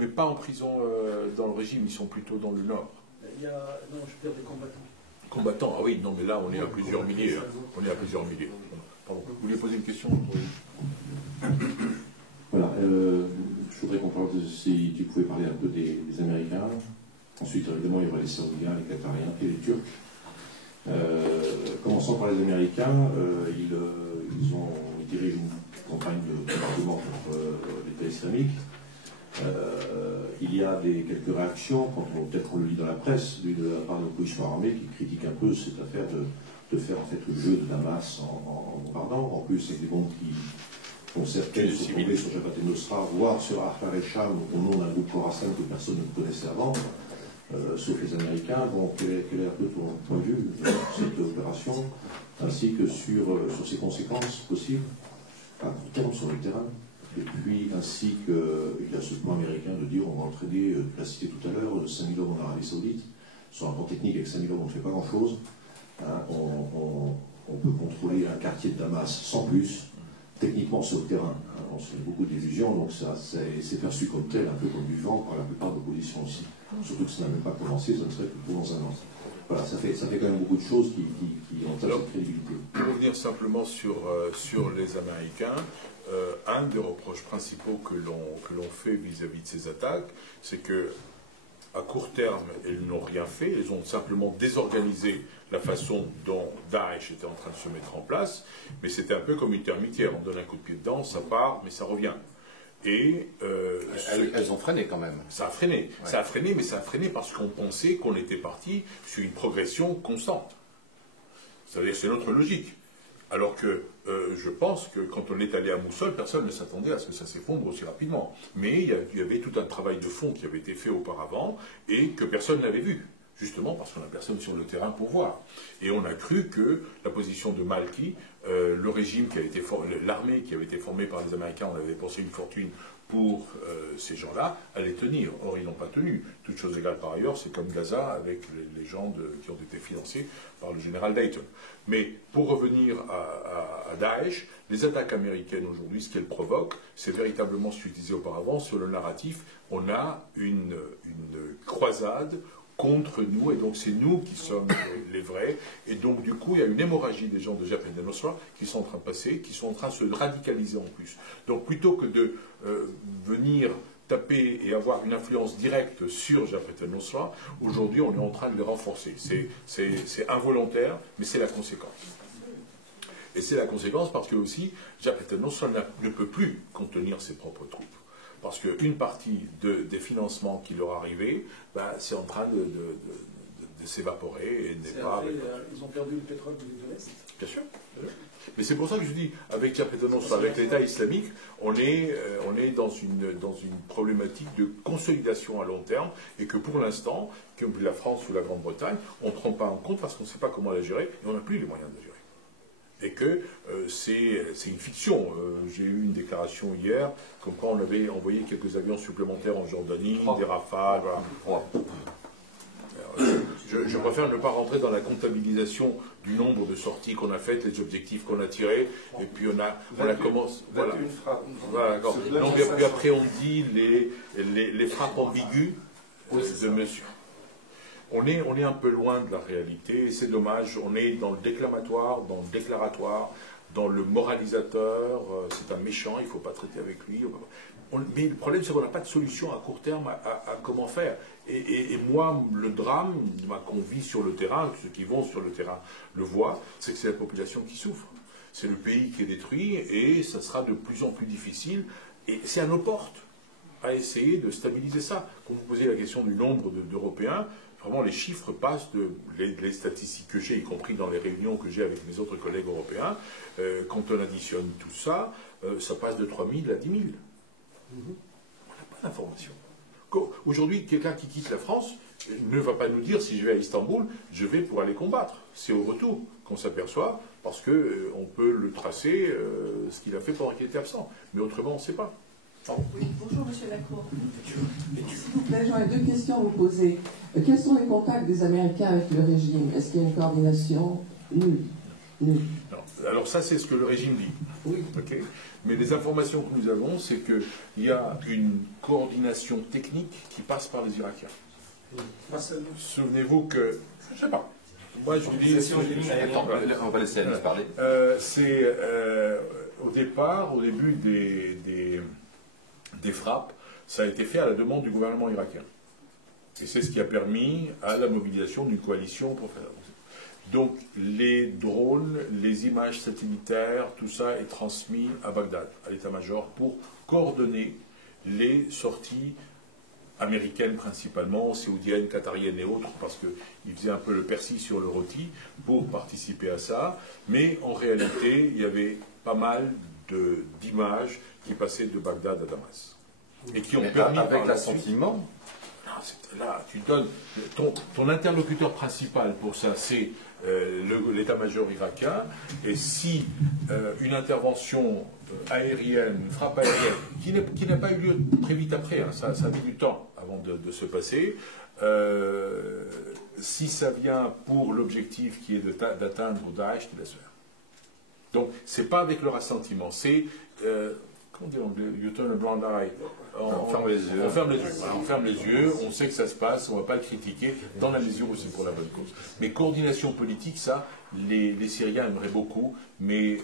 mais pas en prison dans le régime, ils sont plutôt dans le nord. Il y a... Non, je veux dire des combattants. Combattants, ah oui, non, mais là, on est à plusieurs milliers. On est à plusieurs milliers. Pardon. Vous vouliez poser une question? Voilà, je voudrais qu'on parle si tu pouvais parler un peu des Américains. Ensuite, évidemment, il y aura les Saoudiens, les Qatariens et les Turcs. Commençons par les Américains. Ils dirigent une campagne de bombardement contre l'État islamique. Il y a quelques réactions, peut-être on le lit dans la presse, de la part de l'opposition armée qui critique un peu cette affaire de faire en fait le jeu de Damas en bombardant. En plus, c'est des bombes qui vont certaines se tomber sur Jabhat el-Nusra, voire sur Ahrar el-Sham, au nom d'un groupe Khorasan que personne ne connaissait avant, sauf les Américains. Donc, quel est un peu ton point de vue sur cette opération, ainsi que sur ses conséquences possibles, à court terme sur le terrain? Et puis, ainsi qu'il y a ce point américain de dire on va entraîner, tu l'as cité tout à l'heure, 5000 hommes en Arabie Saoudite. Sur un plan technique, avec 5000 hommes, on ne fait pas grand-chose. Hein, on peut contrôler un quartier de Damas sans plus. Techniquement, c'est au terrain. Hein, on se fait beaucoup d'illusions, donc c'est perçu comme tel, un peu comme du vent par la plupart de l'opposition aussi. Surtout que ça n'a même pas commencé, ça ne serait que dans un an. Voilà, ça fait quand même beaucoup de choses qui entament cette crédibilité. Pour revenir simplement sur les Américains, un des reproches principaux que l'on fait vis-à-vis de ces attaques, c'est que à court terme, elles n'ont rien fait, elles ont simplement désorganisé la façon dont Daesh était en train de se mettre en place, mais c'était un peu comme une termitière, on donne un coup de pied dedans, ça part, mais ça revient. Et elles ont freiné quand même. Ça a freiné, ouais. Ça a freiné, mais ça a freiné parce qu'on pensait qu'on était parti sur une progression constante. C'est-à-dire, c'est notre logique. Alors que je pense que quand on est allé à Moussul, personne ne s'attendait à ce que ça s'effondre aussi rapidement. Mais il y avait tout un travail de fond qui avait été fait auparavant et que personne n'avait vu. Justement parce qu'on n'a personne sur le terrain pour voir. Et on a cru que la position de Malki, le régime qui a été l'armée qui avait été formée par les Américains, on avait dépensé une fortune pour ces gens-là, allait tenir. Or, ils n'ont pas tenu. Toutes choses égales par ailleurs, c'est comme Gaza avec les gens qui ont été financés par le général Dayton. Mais pour revenir à Daesh, les attaques américaines aujourd'hui, ce qu'elles provoquent, c'est véritablement ce que je disais auparavant, sur le narratif, on a une croisade contre nous, et donc c'est nous qui sommes les vrais, et donc du coup il y a une hémorragie des gens de Jabhat al-Nusra qui sont en train de passer, qui sont en train de se radicaliser en plus. Donc plutôt que de venir taper et avoir une influence directe sur Jabhat al-Nusra, aujourd'hui on est en train de les renforcer. C'est involontaire, mais c'est la conséquence. Et c'est la conséquence parce que aussi Jabhat al-Nusra ne peut plus contenir ses propres troupes. Parce qu'une partie des financements qui leur arrivaient, c'est en train de s'évaporer et n'est pas... Ils ont perdu le pétrole de l'Est. Bien sûr. Mais c'est pour ça que je dis, avec Jabhat al-Nusra, avec l'État islamique, on est dans une problématique de consolidation à long terme et que pour l'instant, comme la France ou la Grande-Bretagne, on ne prend pas en compte parce qu'on ne sait pas comment la gérer et on n'a plus les moyens de la gérer. Et que c'est une fiction. J'ai eu une déclaration hier, comme quoi on avait envoyé quelques avions supplémentaires en Jordanie, des Rafales, voilà. Je préfère ne pas rentrer dans la comptabilisation du nombre de sorties qu'on a faites, les objectifs qu'on a tirés, et puis on la commence... Voilà, d'accord. Donc, et puis après on dit les frappes ambiguës de mesure. On est un peu loin de la réalité, et c'est dommage, on est dans le déclamatoire, dans le déclaratoire, dans le moralisateur, c'est un méchant, il ne faut pas traiter avec lui. Mais le problème, c'est qu'on n'a pas de solution à court terme à comment faire. Et moi, le drame qu'on vit sur le terrain, ceux qui vont sur le terrain le voient, c'est que c'est la population qui souffre. C'est le pays qui est détruit, et ça sera de plus en plus difficile, et c'est à nos portes à essayer de stabiliser ça. Quand vous posez la question du nombre d'Européens, vraiment, les chiffres passent les statistiques que j'ai, y compris dans les réunions que j'ai avec mes autres collègues européens, quand on additionne tout ça, ça passe de 3 000 à 10 000. On n'a pas d'information. Aujourd'hui, quelqu'un qui quitte la France ne va pas nous dire, si je vais à Istanbul, je vais pour aller combattre. C'est au retour qu'on s'aperçoit, parce qu'on peut le tracer, ce qu'il a fait pendant qu'il était absent. Mais autrement, on ne sait pas. Oui, bonjour Monsieur Lacour. S'il vous plaît, j'aurais deux questions à vous poser. Quels sont les contacts des Américains avec le régime? Est-ce qu'il y a une coordination? Nulle. Non. Alors ça, c'est ce que le régime dit. Oui. Okay. Mais les informations que nous avons, c'est qu'il y a une coordination technique qui passe par les Irakiens. Souvenez-vous que... Je ne sais pas. Moi, je vous dis... On va laisser Alice parler. C'est au début des frappes, ça a été fait à la demande du gouvernement irakien. Et c'est ce qui a permis à la mobilisation d'une coalition pour faire... Donc les drones, les images satellitaires, tout ça est transmis à Bagdad, à l'état-major, pour coordonner les sorties américaines principalement, saoudiennes, qatariennes et autres, parce qu'ils faisaient un peu le persil sur le rôti pour participer à ça. Mais en réalité, il y avait pas mal d'images qui passaient de Bagdad à Damas. Et qui ont permis... Avec l'assentiment. Là, tu donnes... Ton interlocuteur principal pour ça, c'est l'état-major irakien, et si une intervention aérienne, une frappe aérienne, qui n'a pas eu lieu très vite après, hein, ça a mis du temps avant de se passer, si ça vient pour l'objectif qui est d'atteindre Daesh, tu laisses faire. Donc, c'est pas avec leur assentiment, c'est... comment on dit en anglais? You turn a blind eye. On ferme les yeux. On ferme les yeux. Voilà, on ferme les yeux, on sait que ça se passe, on ne va pas le critiquer, dans la mesure où c'est pour la bonne cause. Mais coordination politique, ça, les Syriens aimeraient beaucoup, mais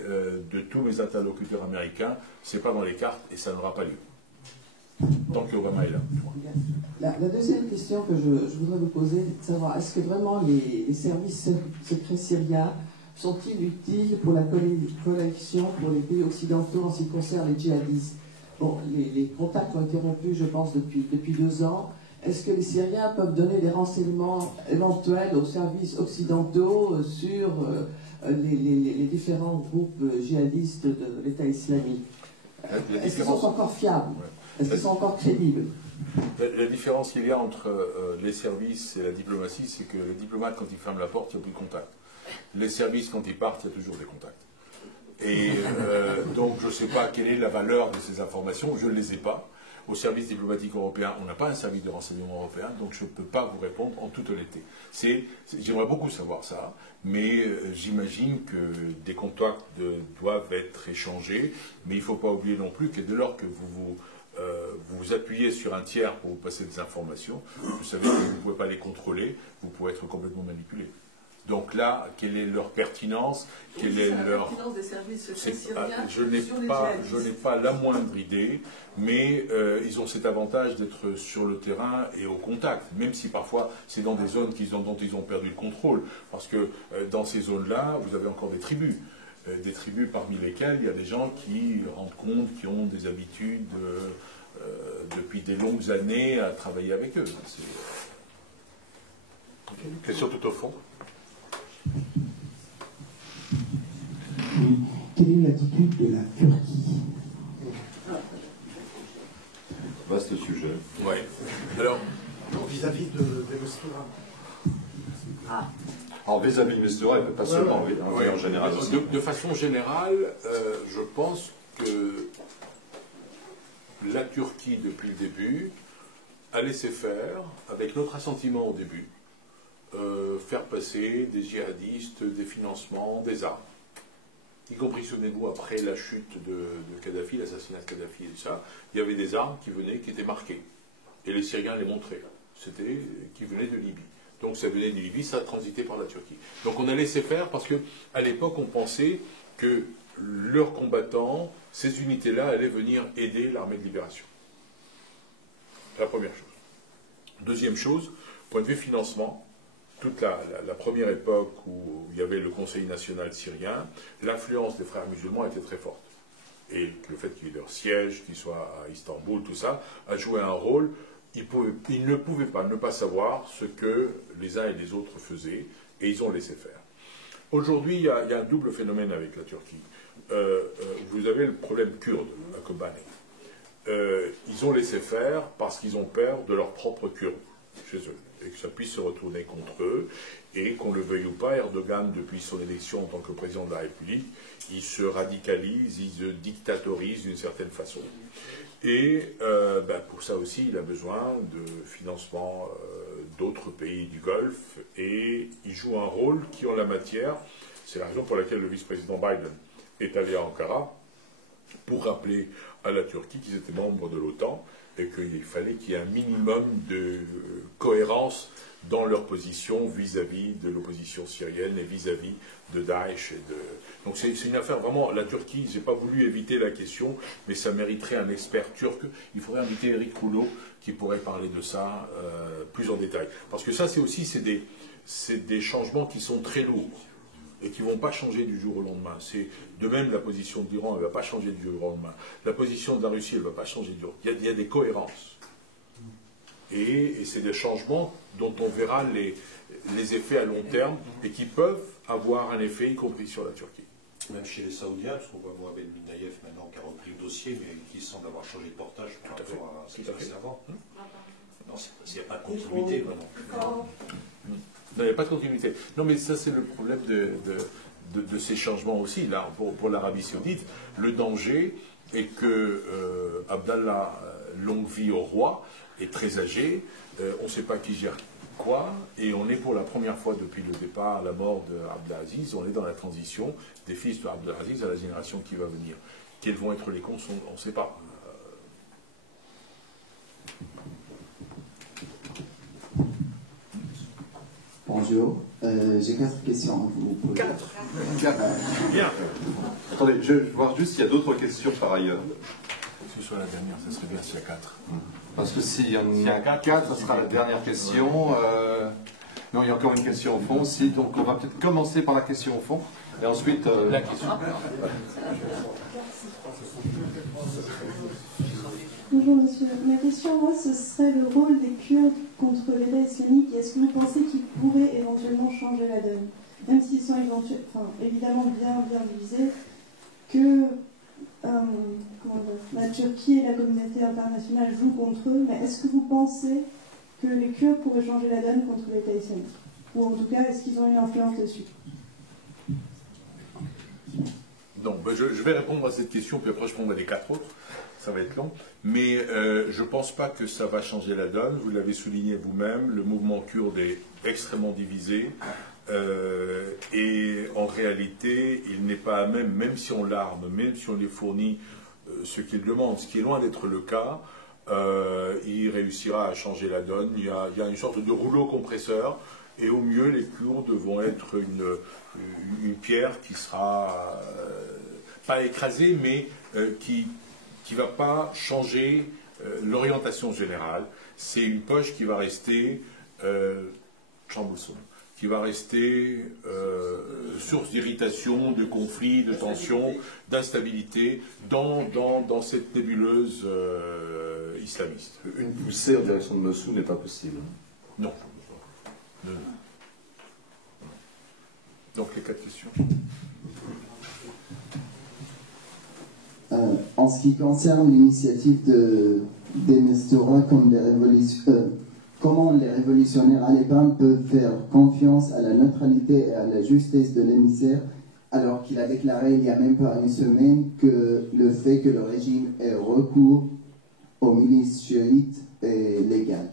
de tous mes interlocuteurs américains, c'est pas dans les cartes et ça n'aura pas lieu. Tant qu'Obama est là. La deuxième question que je voudrais vous poser, c'est de savoir, est-ce que vraiment les services secrets syriens sont-ils utiles pour la collection pour les pays occidentaux en ce qui concerne les djihadistes? Bon, les contacts ont été rompus, je pense, depuis 2 ans. est-ce que les Syriens peuvent donner des renseignements éventuels aux services occidentaux sur les différents groupes djihadistes de l'État islamique? Est-ce qu'ils sont encore fiables? Est-ce qu'ils sont encore crédibles? La différence qu'il y a entre les services et la diplomatie, c'est que les diplomates, quand ils ferment la porte, il n'y a plus de contact. Les services, quand ils partent, il y a toujours des contacts. Et donc, je ne sais pas quelle est la valeur de ces informations, je ne les ai pas. Au service diplomatique européen, on n'a pas un service de renseignement européen, donc je ne peux pas vous répondre en toute honnêteté. J'aimerais beaucoup savoir ça, mais j'imagine que des contacts doivent être échangés, mais il ne faut pas oublier non plus que dès lors que vous vous appuyez sur un tiers pour vous passer des informations, vous savez que vous ne pouvez pas les contrôler, vous pouvez être complètement manipulé. Donc là, quelle est leur pertinence? Quelle est leur pertinence des services syriens? Je n'ai pas la moindre idée, mais ils ont cet avantage d'être sur le terrain et au contact, même si parfois c'est dans des zones dont ils ont perdu le contrôle, parce que dans ces zones-là, vous avez encore des tribus parmi lesquelles il y a des gens qui rendent compte, qui ont des habitudes depuis des longues années à travailler avec eux. Question tout au fond. Oui. Quelle est l'attitude de la Turquie? Vaste sujet. Oui. Alors, vis-à-vis de Mistura. Alors vis-à-vis de Mistura, et pas seulement, oui, en général aussi. De façon générale, je pense que la Turquie, depuis le début, a laissé faire, avec notre assentiment au début, faire passer des djihadistes, des financements, des armes. Y compris, souvenez-vous, après la chute de Kadhafi, l'assassinat de Kadhafi et tout ça, il y avait des armes qui venaient, qui étaient marquées. Et les Syriens les montraient. C'était qui venaient de Libye. Donc ça venait de Libye, ça transitait par la Turquie. Donc on a laissé faire parce qu'à l'époque, on pensait que leurs combattants, ces unités-là, allaient venir aider l'armée de libération. C'est la première chose. Deuxième chose, point de vue financement, toute la première époque où il y avait le Conseil national syrien, l'influence des frères musulmans était très forte. Et le fait qu'il y ait leur siège, qu'il soit à Istanbul, tout ça, a joué un rôle. Ils ne pouvaient pas ne pas savoir ce que les uns et les autres faisaient, et ils ont laissé faire. Aujourd'hui, il y a un double phénomène avec la Turquie. Vous avez le problème kurde à Kobane. Ils ont laissé faire parce qu'ils ont peur de leurs propres Kurdes chez eux, et que ça puisse se retourner contre eux, et qu'on le veuille ou pas, Erdogan, depuis son élection en tant que président de la République, il se radicalise, il se dictatorise d'une certaine façon. Et pour ça aussi, il a besoin de financement d'autres pays du Golfe, et il joue un rôle qui, en la matière, c'est la raison pour laquelle le vice-président Biden est allé à Ankara, pour rappeler à la Turquie qu'ils étaient membres de l'OTAN, et qu'il fallait qu'il y ait un minimum de cohérence dans leur position vis-à-vis de l'opposition syrienne et vis-à-vis de Daesh. Donc c'est une affaire vraiment, la Turquie, je n'ai pas voulu éviter la question, mais ça mériterait un expert turc. Il faudrait inviter Eric Rouleau qui pourrait parler de ça plus en détail. Parce que ça, c'est des changements qui sont très lourds et qui ne vont pas changer du jour au lendemain. C'est de même la position de l'Iran, elle ne va pas changer du jour au lendemain. La position de la Russie, elle ne va pas changer du jour. Il y a des cohérences. Et c'est des changements dont on verra les effets à long terme et qui peuvent avoir un effet, y compris sur la Turquie. Même chez les Saoudiens, parce qu'on voit Mohamed bin Nayef maintenant qui a repris le dossier, mais qui semble avoir changé de portage par rapport à ce qui se passait avant. Non, il n'y a pas de continuité vraiment. Non, il n'y a pas de continuité. Non, mais ça, c'est le problème de ces changements aussi. Là, pour l'Arabie Saoudite, le danger est que Abdallah, longue vie au roi, est très âgé. On ne sait pas qui gère quoi. Et on est pour la première fois depuis le départ, la mort d'Abdelaziz, on est dans la transition des fils d'Abdelaziz à la génération qui va venir. Quels vont être les comptes, on ne sait pas. Bonjour, j'ai 4 questions à vous poser. 4 Bien. Attendez, je vais voir juste s'il y a d'autres questions par ailleurs. Que ce soit la dernière, ça serait bien s'il y a 4. Parce que s'il y en a 4, ça sera la dernière question. Non, il y a encore une question au fond aussi, donc on va peut-être commencer par la question au fond, et ensuite... La question. Bonjour monsieur. Ma question, moi, ce serait le rôle des Kurdes contre l'État islamique. Est-ce que vous pensez qu'ils pourraient éventuellement changer la donne? Même s'ils sont évidemment bien divisés, que la Turquie et la communauté internationale jouent contre eux, mais est-ce que vous pensez que les Kurdes pourraient changer la donne contre l'État islamique? Ou en tout cas, est-ce qu'ils ont une influence dessus? Non, ben je vais répondre à cette question, puis après je répondrai les 4 autres. Ça va être long. Mais je ne pense pas que ça va changer la donne. Vous l'avez souligné vous-même, le mouvement kurde est extrêmement divisé. Et en réalité, il n'est pas à même si on l'arme, même si on les fournit ce qu'il demande, ce qui est loin d'être le cas, il réussira à changer la donne. Il y a une sorte de rouleau compresseur, et au mieux, les Kurdes vont être une pierre qui sera pas écrasée, mais qui ne va pas changer l'orientation générale. C'est une poche qui va rester qui va rester source d'irritation, de conflits, de tensions, d'instabilité dans cette nébuleuse islamiste. Une poussée en direction de Mossoul n'est pas possible. Non. Donc les 4 questions. En ce qui concerne l'initiative des Mestora, comment les révolutionnaires alépins peuvent faire confiance à la neutralité et à la justesse de l'émissaire, alors qu'il a déclaré il y a même pas une semaine que le fait que le régime ait recours aux milices chiites est légal.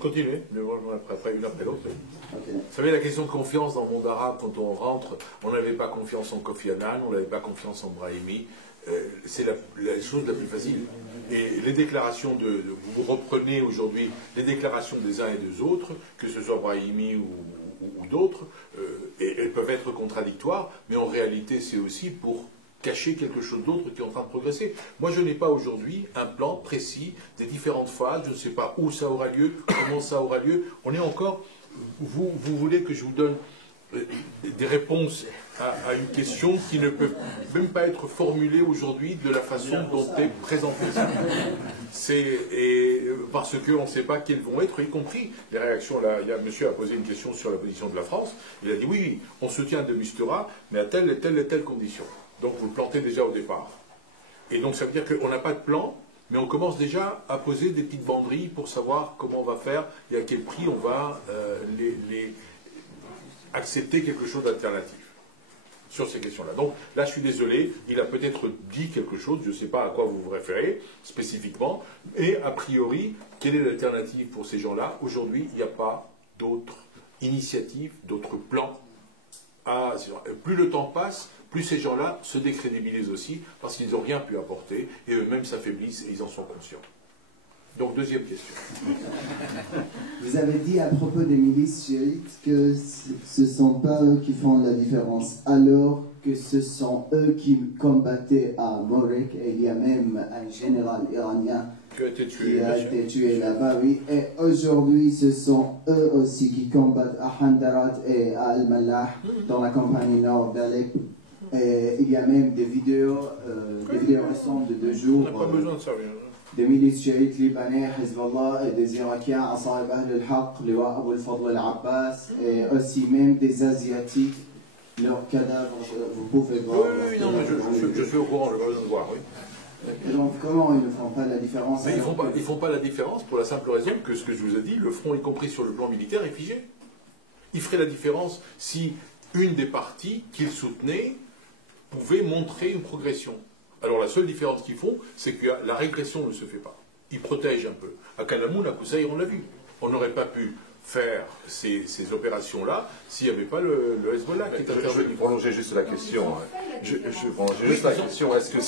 Continuez, après une après l'autre. Okay. Vous savez, la question de confiance dans le monde arabe, quand on rentre, on n'avait pas confiance en Kofi Annan, on n'avait pas confiance en Brahimi, c'est la chose la plus facile. Et les déclarations vous reprenez aujourd'hui les déclarations des uns et des autres, que ce soit Brahimi ou d'autres, et elles peuvent être contradictoires, mais en réalité c'est aussi pour cacher quelque chose d'autre qui est en train de progresser. Moi, je n'ai pas aujourd'hui un plan précis des différentes phases, je ne sais pas où ça aura lieu, comment ça aura lieu. On est encore... Vous voulez que je vous donne des réponses à une question qui ne peut même pas être formulée aujourd'hui de la façon dont est présentée. Parce qu'on ne sait pas quelles vont être, y compris les réactions. Là, monsieur a posé une question sur la position de la France. Il a dit oui, on soutient de Mistura, mais à telle et telle condition. Donc vous le plantez déjà au départ. Et donc ça veut dire qu'on n'a pas de plan, mais on commence déjà à poser des petites banderilles pour savoir comment on va faire et à quel prix on va accepter quelque chose d'alternatif sur ces questions-là. Donc là, je suis désolé, il a peut-être dit quelque chose, je ne sais pas à quoi vous vous référez spécifiquement, et a priori, quelle est l'alternative pour ces gens-là? Aujourd'hui, il n'y a pas d'autres initiatives, d'autres plans. Plus le temps passe, plus ces gens-là se décrédibilisent aussi, parce qu'ils n'ont rien pu apporter, et eux-mêmes s'affaiblissent, et ils en sont conscients. Donc, deuxième question. Vous avez dit à propos des milices chiites que ce ne sont pas eux qui font la différence, alors que ce sont eux qui combattaient à Morik, et il y a même un général iranien qui a été tué là-bas, oui. Et aujourd'hui, ce sont eux aussi qui combattent à Handarat et à Al-Mallah, dans la campagne nord d'Alep. Et il y a même des vidéos récentes de 2 jours. On n'a pas besoin de ça, oui. Des milices chiites libanais, Hezbollah, et des Irakiens, Asa'ib Ahl al-Haq, Liwa Abu al-Fadl al-Abbas, et aussi même des Asiatiques. Leurs cadavres, vous pouvez voir. Oui, non, mais je suis au courant, je vais le voir, oui. Et donc, comment ils ne font pas la différence? Mais ils ne font pas la différence pour la simple raison que ce que je vous ai dit, le front, y compris sur le plan militaire, est figé. Il ferait la différence si une des parties qu'ils soutenaient pouvait montrer une progression. Alors la seule différence qu'ils font, c'est que la régression ne se fait pas. Ils protègent un peu. À Kalamoun, à Koussaïr, on l'a vu. On n'aurait pas pu faire ces opérations-là s'il n'y avait pas le Hezbollah qui est intervenu. Je vais prolonger juste la question. Je prolonger juste la question. Est-ce que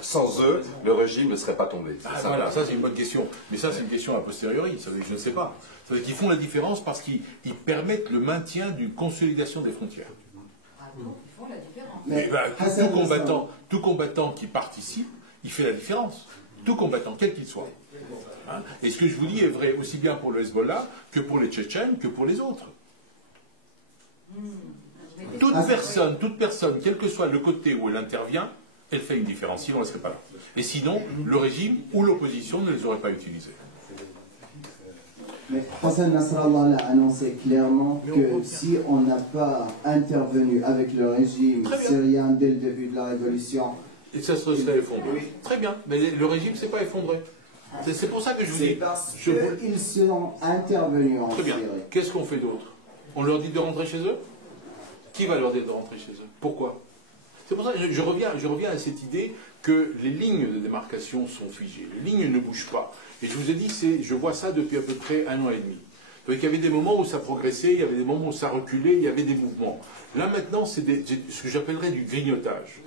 sans eux, le régime ne serait pas tombé? Voilà, ça c'est une bonne question. Mais ça c'est une question a posteriori. Ça veut dire que je ne sais pas. Ça veut dire qu'ils font la différence parce qu'ils permettent le maintien d'une consolidation des frontières. Ils font la différence. Mais tout combattant qui participe, il fait la différence. Tout combattant, quel qu'il soit. Hein? Et ce que je vous dis est vrai aussi bien pour le Hezbollah que pour les Tchétchènes, que pour les autres. Toute personne, quel que soit le côté où elle intervient, elle fait une différence, sinon elle ne serait pas là. Et sinon, le régime ou l'opposition ne les aurait pas utilisés. Mais Hassan Nasrallah a annoncé clairement que si on n'a pas intervenu avec le régime syrien dès le début de la révolution... Et ça se serait effondré. Oui. Très bien, mais le régime ne s'est pas effondré. C'est pour ça que je vous dis... C'est parce qu'ils sont intervenus en Syrie. Très bien. Qu'est-ce qu'on fait d'autre? On leur dit de rentrer chez eux? Qui va leur dire de rentrer chez eux? Pourquoi? C'est pour ça que je reviens à cette idée que les lignes de démarcation sont figées. Les lignes ne bougent pas. Et je vous ai dit, je vois ça depuis à peu près 1 an et demi. Donc il y avait des moments où ça progressait, il y avait des moments où ça reculait, il y avait des mouvements. Là maintenant, c'est ce que j'appellerais du grignotage.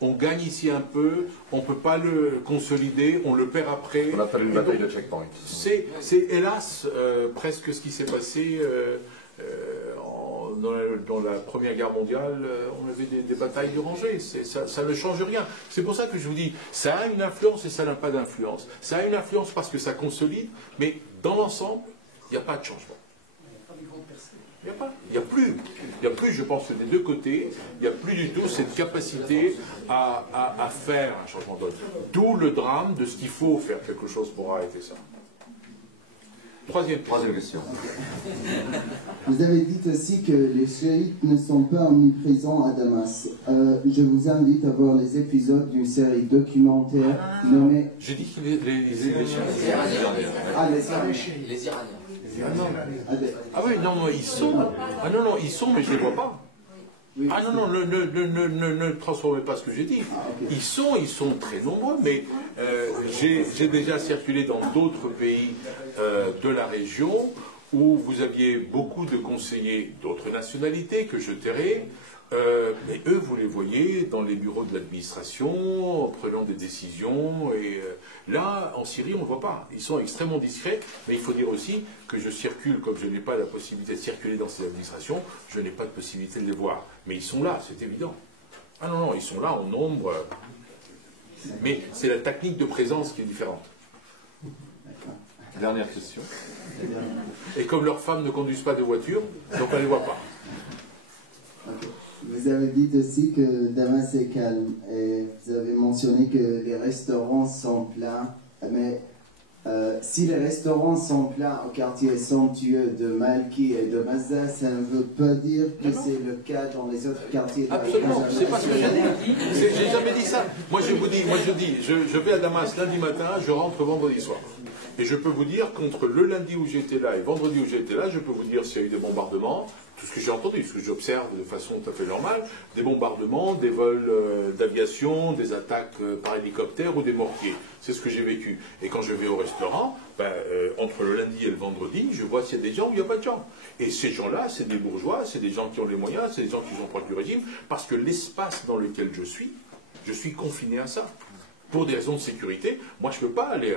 On gagne ici un peu, on ne peut pas le consolider, on le perd après. On appelle une bataille de checkpoint. C'est hélas presque ce qui s'est passé dans la Première Guerre mondiale. On avait des batailles de rangées, ça ne change rien. C'est pour ça que je vous dis, ça a une influence et ça n'a pas d'influence. Ça a une influence parce que ça consolide, mais dans l'ensemble, il n'y a pas de changement. Il n'y a plus, je pense que des deux côtés, il n'y a plus du tout cette capacité à faire un changement d'ordre. D'où le drame de ce qu'il faut faire quelque chose pour arrêter ça. Troisième question. Vous avez dit aussi que les chiites ne sont pas omniprésents à Damas. Je vous invite à voir les épisodes d'une série documentaire nommée... J'ai dit que les Iraniens. Ah oui, non, ils sont. Ah non, ils sont, mais je ne les vois pas. Ah non, ne transformez pas ce que j'ai dit. Ils sont très nombreux, mais j'ai déjà circulé dans d'autres pays de la région où vous aviez beaucoup de conseillers d'autres nationalités que je tairai. Mais eux, vous les voyez dans les bureaux de l'administration, prenant des décisions. Et là, en Syrie, on ne le voit pas. Ils sont extrêmement discrets. Mais il faut dire aussi que je circule, comme je n'ai pas la possibilité de circuler dans ces administrations, je n'ai pas de possibilité de les voir. Mais ils sont là, c'est évident. Ah non, ils sont là en nombre. Mais c'est la technique de présence qui est différente. Dernière question. Et comme leurs femmes ne conduisent pas de voiture, donc on ne les voit pas. Vous avez dit aussi que Damas est calme et vous avez mentionné que les restaurants sont pleins. Mais si les restaurants sont pleins au quartier somptueux de Malki et de Mazda, ça ne veut pas dire que c'est le cas dans les autres quartiers de la région. Absolument, c'est pas ce que j'ai dit. J'ai jamais dit ça. Moi je dis, je vais à Damas lundi matin, je rentre vendredi soir. Et je peux vous dire qu'entre le lundi où j'étais là et vendredi où j'étais là, je peux vous dire s'il y a eu des bombardements, tout ce que j'ai entendu, ce que j'observe de façon tout à fait normale, des bombardements, des vols d'aviation, des attaques par hélicoptère ou des mortiers. C'est ce que j'ai vécu. Et quand je vais au restaurant, entre le lundi et le vendredi, je vois s'il y a des gens ou il n'y a pas de gens. Et ces gens-là, c'est des bourgeois, c'est des gens qui ont les moyens, c'est des gens qui sont proches du régime, parce que l'espace dans lequel je suis confiné à ça. Pour des raisons de sécurité, moi je ne peux pas aller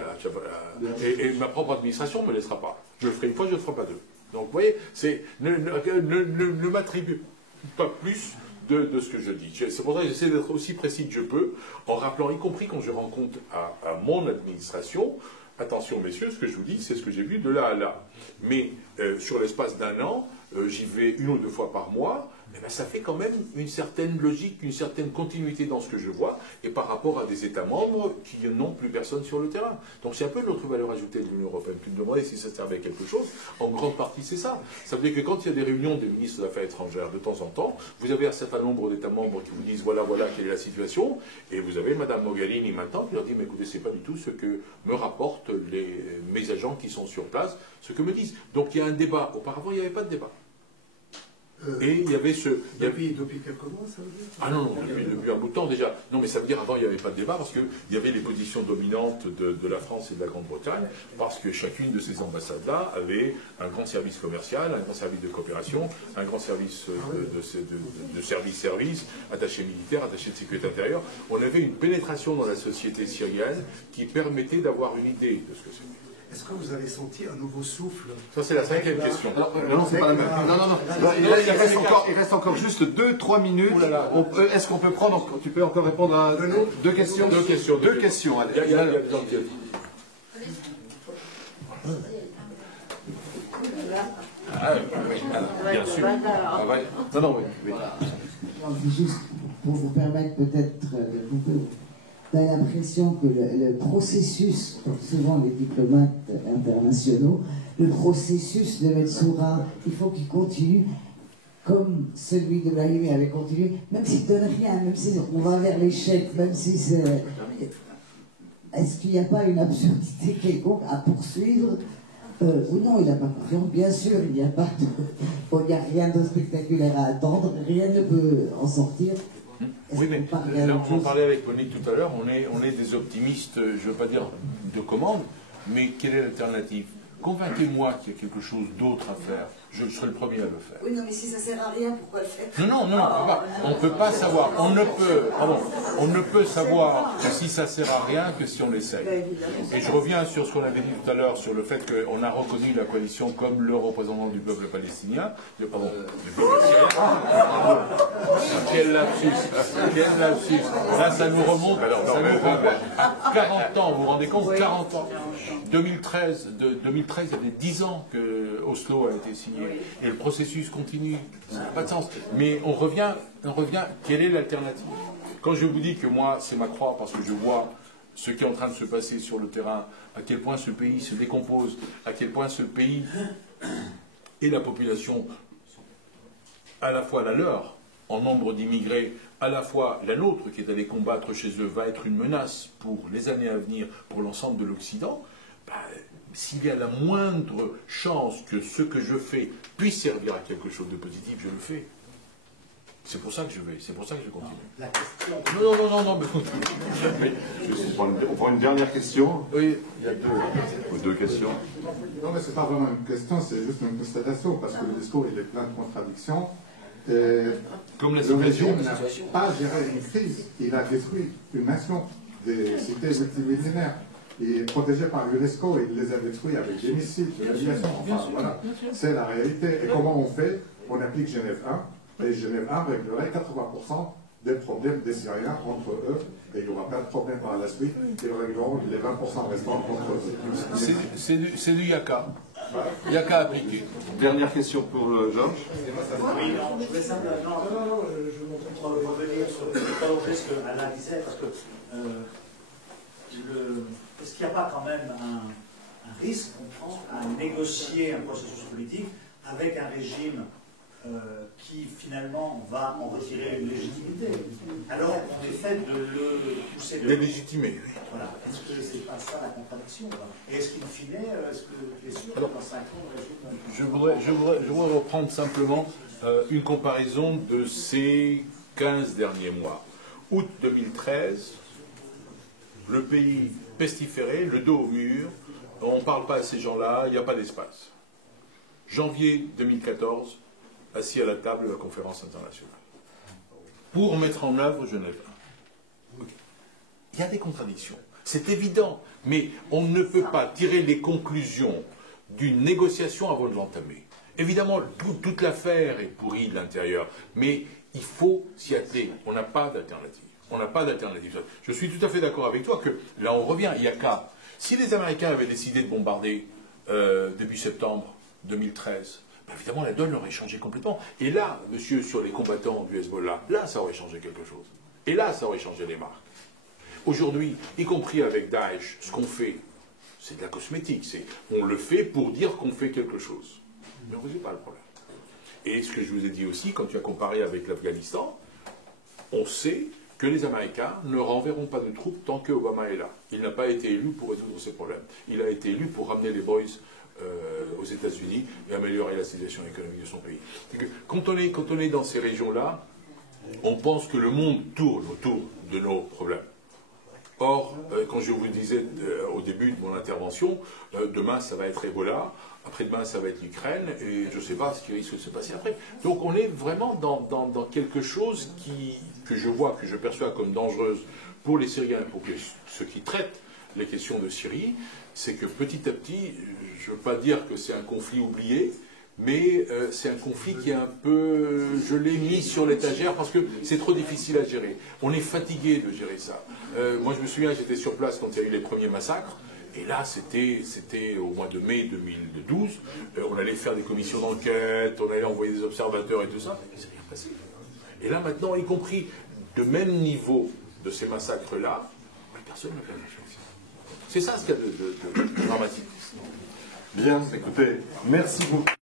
et ma propre administration ne me laissera pas. Je le ferai une fois, je ne le ferai pas deux. Donc vous voyez, ne m'attribue pas plus de ce que je dis. C'est pour ça que j'essaie d'être aussi précis que je peux, en rappelant, y compris quand je rends compte à mon administration, attention messieurs, ce que je vous dis, c'est ce que j'ai vu de là à là. Mais sur l'espace d'1 an, j'y vais 1 ou 2 fois par mois, ça fait quand même une certaine logique, une certaine continuité dans ce que je vois, et par rapport à des États membres qui n'ont plus personne sur le terrain. Donc c'est un peu notre valeur ajoutée de l'Union européenne. Tu me demandais si ça servait à quelque chose. En grande partie, c'est ça. Ça veut dire que quand il y a des réunions des ministres des Affaires étrangères, de temps en temps, vous avez un certain nombre d'États membres qui vous disent voilà quelle est la situation, et vous avez Mme Mogherini maintenant qui leur dit mais écoutez, c'est pas du tout ce que me rapportent mes agents qui sont sur place, ce que me disent. Donc il y a un débat. Auparavant, il n'y avait pas de débat. Et il y avait Depuis quelques mois, ça veut dire? Ah non, depuis un bout de temps déjà. Non, mais ça veut dire avant, il n'y avait pas de débat parce qu'il y avait les positions dominantes de la France et de la Grande-Bretagne, parce que chacune de ces ambassades-là avait un grand service commercial, un grand service de coopération, un grand service de service, attaché militaire, attaché de sécurité intérieure. On avait une pénétration dans la société syrienne qui permettait d'avoir une idée de ce que c'était. Est-ce que vous avez senti un nouveau souffle? Ça, c'est la 5e question. Non, c'est pas la même. Non. Il reste encore juste 2-3 minutes. Est-ce qu'on peut prendre... Tu peux encore répondre à 2 questions? Deux questions. Allez. Il y a des gens qui Bien sûr. Non, non, oui. Non, juste pour vous permettre peut-être de couper, tu as l'impression que le processus, comme souvent les diplomates internationaux, le processus de Metsura, il faut qu'il continue comme celui de l'Alimi avait continué, même s'il ne donne rien, même si on va vers l'échec, même si c'est... Est-ce qu'il n'y a pas une absurdité quelconque à poursuivre ou non, il n'a pas confiance, bien sûr, il n'y a pas il n'y a rien de spectaculaire à attendre, rien ne peut en sortir. Oui, mais là, on en parlait avec Monique tout à l'heure, on est des optimistes, je ne veux pas dire de commande, mais quelle est l'alternative? Convainquez-moi qu'il y a quelque chose d'autre à faire. Je serai le premier à le faire. Oui, non, mais si ça sert à rien, pourquoi le faire? Non, on ne peut pas savoir. On ne peut savoir que si ça sert à rien que si on essaye. Et je reviens sur ce qu'on avait dit tout à l'heure, sur le fait qu'on a reconnu la coalition comme le représentant du peuple palestinien. Pardon, du peuple syrien. Quel lapsus. Là, ça nous remonte à 40 ans, vous vous rendez compte? 40 ans. 2013, il y avait 10 ans que Oslo a été signé. Et le processus continue. Ça n'a pas de sens. Mais on revient, quelle est l'alternative? Quand je vous dis que moi, c'est ma croix, parce que je vois ce qui est en train de se passer sur le terrain, à quel point ce pays se décompose, à quel point ce pays et la population, à la fois la leur, en nombre d'immigrés, à la fois la nôtre, qui est allée combattre chez eux, va être une menace pour les années à venir, pour l'ensemble de l'Occident, s'il y a la moindre chance que ce que je fais puisse servir à quelque chose de positif, je le fais. C'est pour ça que je vais, c'est pour ça que je continue. La question... Non, mais... On prend une dernière question. Oui, il y a deux questions. Non, mais ce n'est pas vraiment une question, c'est juste une constatation, parce que le discours, il est plein de contradictions. Comme la le régime n'a pas géré une crise, il a détruit une nation, des cités multimillénaires. Il est protégé par l'UNESCO et il les a détruits avec des missiles, de l'aviation. Enfin, voilà, c'est la réalité. Et comment on fait? On applique Genève 1, et Genève 1 réglerait 80% des problèmes des Syriens entre eux, et il n'y aura pas de problème par la suite, ils régleront les 20% restants contre eux. C'est du Yaka. Yaka appliqué. Dernière question pour Georges. Oui, non, je voulais simplement revenir sur ce que Alain disait, parce que est-ce qu'il n'y a pas quand même un risque à négocier un processus politique avec un régime qui finalement va en retirer une légitimité, alors qu'on essaie de le pousser de... Légitimer, oui. Voilà. Est-ce que c'est pas ça la contradiction? Et est-ce qu'in fine, est-ce que tu es sûr que dans 5 ans, le régime... Je voudrais reprendre simplement une comparaison de ces 15 derniers mois. Août 2013, le pays pestiféré, le dos au mur, on ne parle pas à ces gens-là, il n'y a pas d'espace. Janvier 2014, assis à la table de la conférence internationale, pour mettre en œuvre Genève 1. Okay. Il y a des contradictions, c'est évident, mais on ne peut pas tirer les conclusions d'une négociation avant de l'entamer. Évidemment, toute l'affaire est pourrie de l'intérieur, mais il faut s'y atteler, on n'a pas d'alternative. On n'a pas d'alternative. Je suis tout à fait d'accord avec toi que, là on revient, il y a qu'à... Si les Américains avaient décidé de bombarder début septembre 2013, ben évidemment la donne aurait changé complètement. Et là, monsieur, sur les combattants du Hezbollah, là ça aurait changé quelque chose. Et là ça aurait changé les marques. Aujourd'hui, y compris avec Daesh, ce qu'on fait, c'est de la cosmétique. On le fait pour dire qu'on fait quelque chose. Mais on ne résout pas le problème. Et ce que je vous ai dit aussi, quand tu as comparé avec l'Afghanistan, on sait que les Américains ne renverront pas de troupes tant que Obama est là. Il n'a pas été élu pour résoudre ces problèmes. Il a été élu pour ramener les boys aux États-Unis et améliorer la situation économique de son pays. Quand on est dans ces régions-là, on pense que le monde tourne autour de nos problèmes. Or, quand je vous disais au début de mon intervention, demain ça va être Ebola, après-demain ça va être l'Ukraine, et je ne sais pas ce qui risque de se passer après. Donc on est vraiment dans quelque chose que je vois, que je perçois comme dangereuse pour les Syriens et pour ceux qui traitent les questions de Syrie, c'est que petit à petit, je ne veux pas dire que c'est un conflit oublié, mais c'est un conflit qui est un peu... Je l'ai mis sur l'étagère parce que c'est trop difficile à gérer. On est fatigué de gérer ça. Moi, je me souviens, j'étais sur place quand il y a eu les premiers massacres, Et là, c'était au mois de mai 2012, on allait faire des commissions d'enquête, on allait envoyer des observateurs et tout ça, mais il ne s'est rien passé. Et là, maintenant, y compris de même niveau de ces massacres-là, personne ne fait la chose. C'est ça ce qu'il y a de dramatique. Bien, écoutez, merci beaucoup.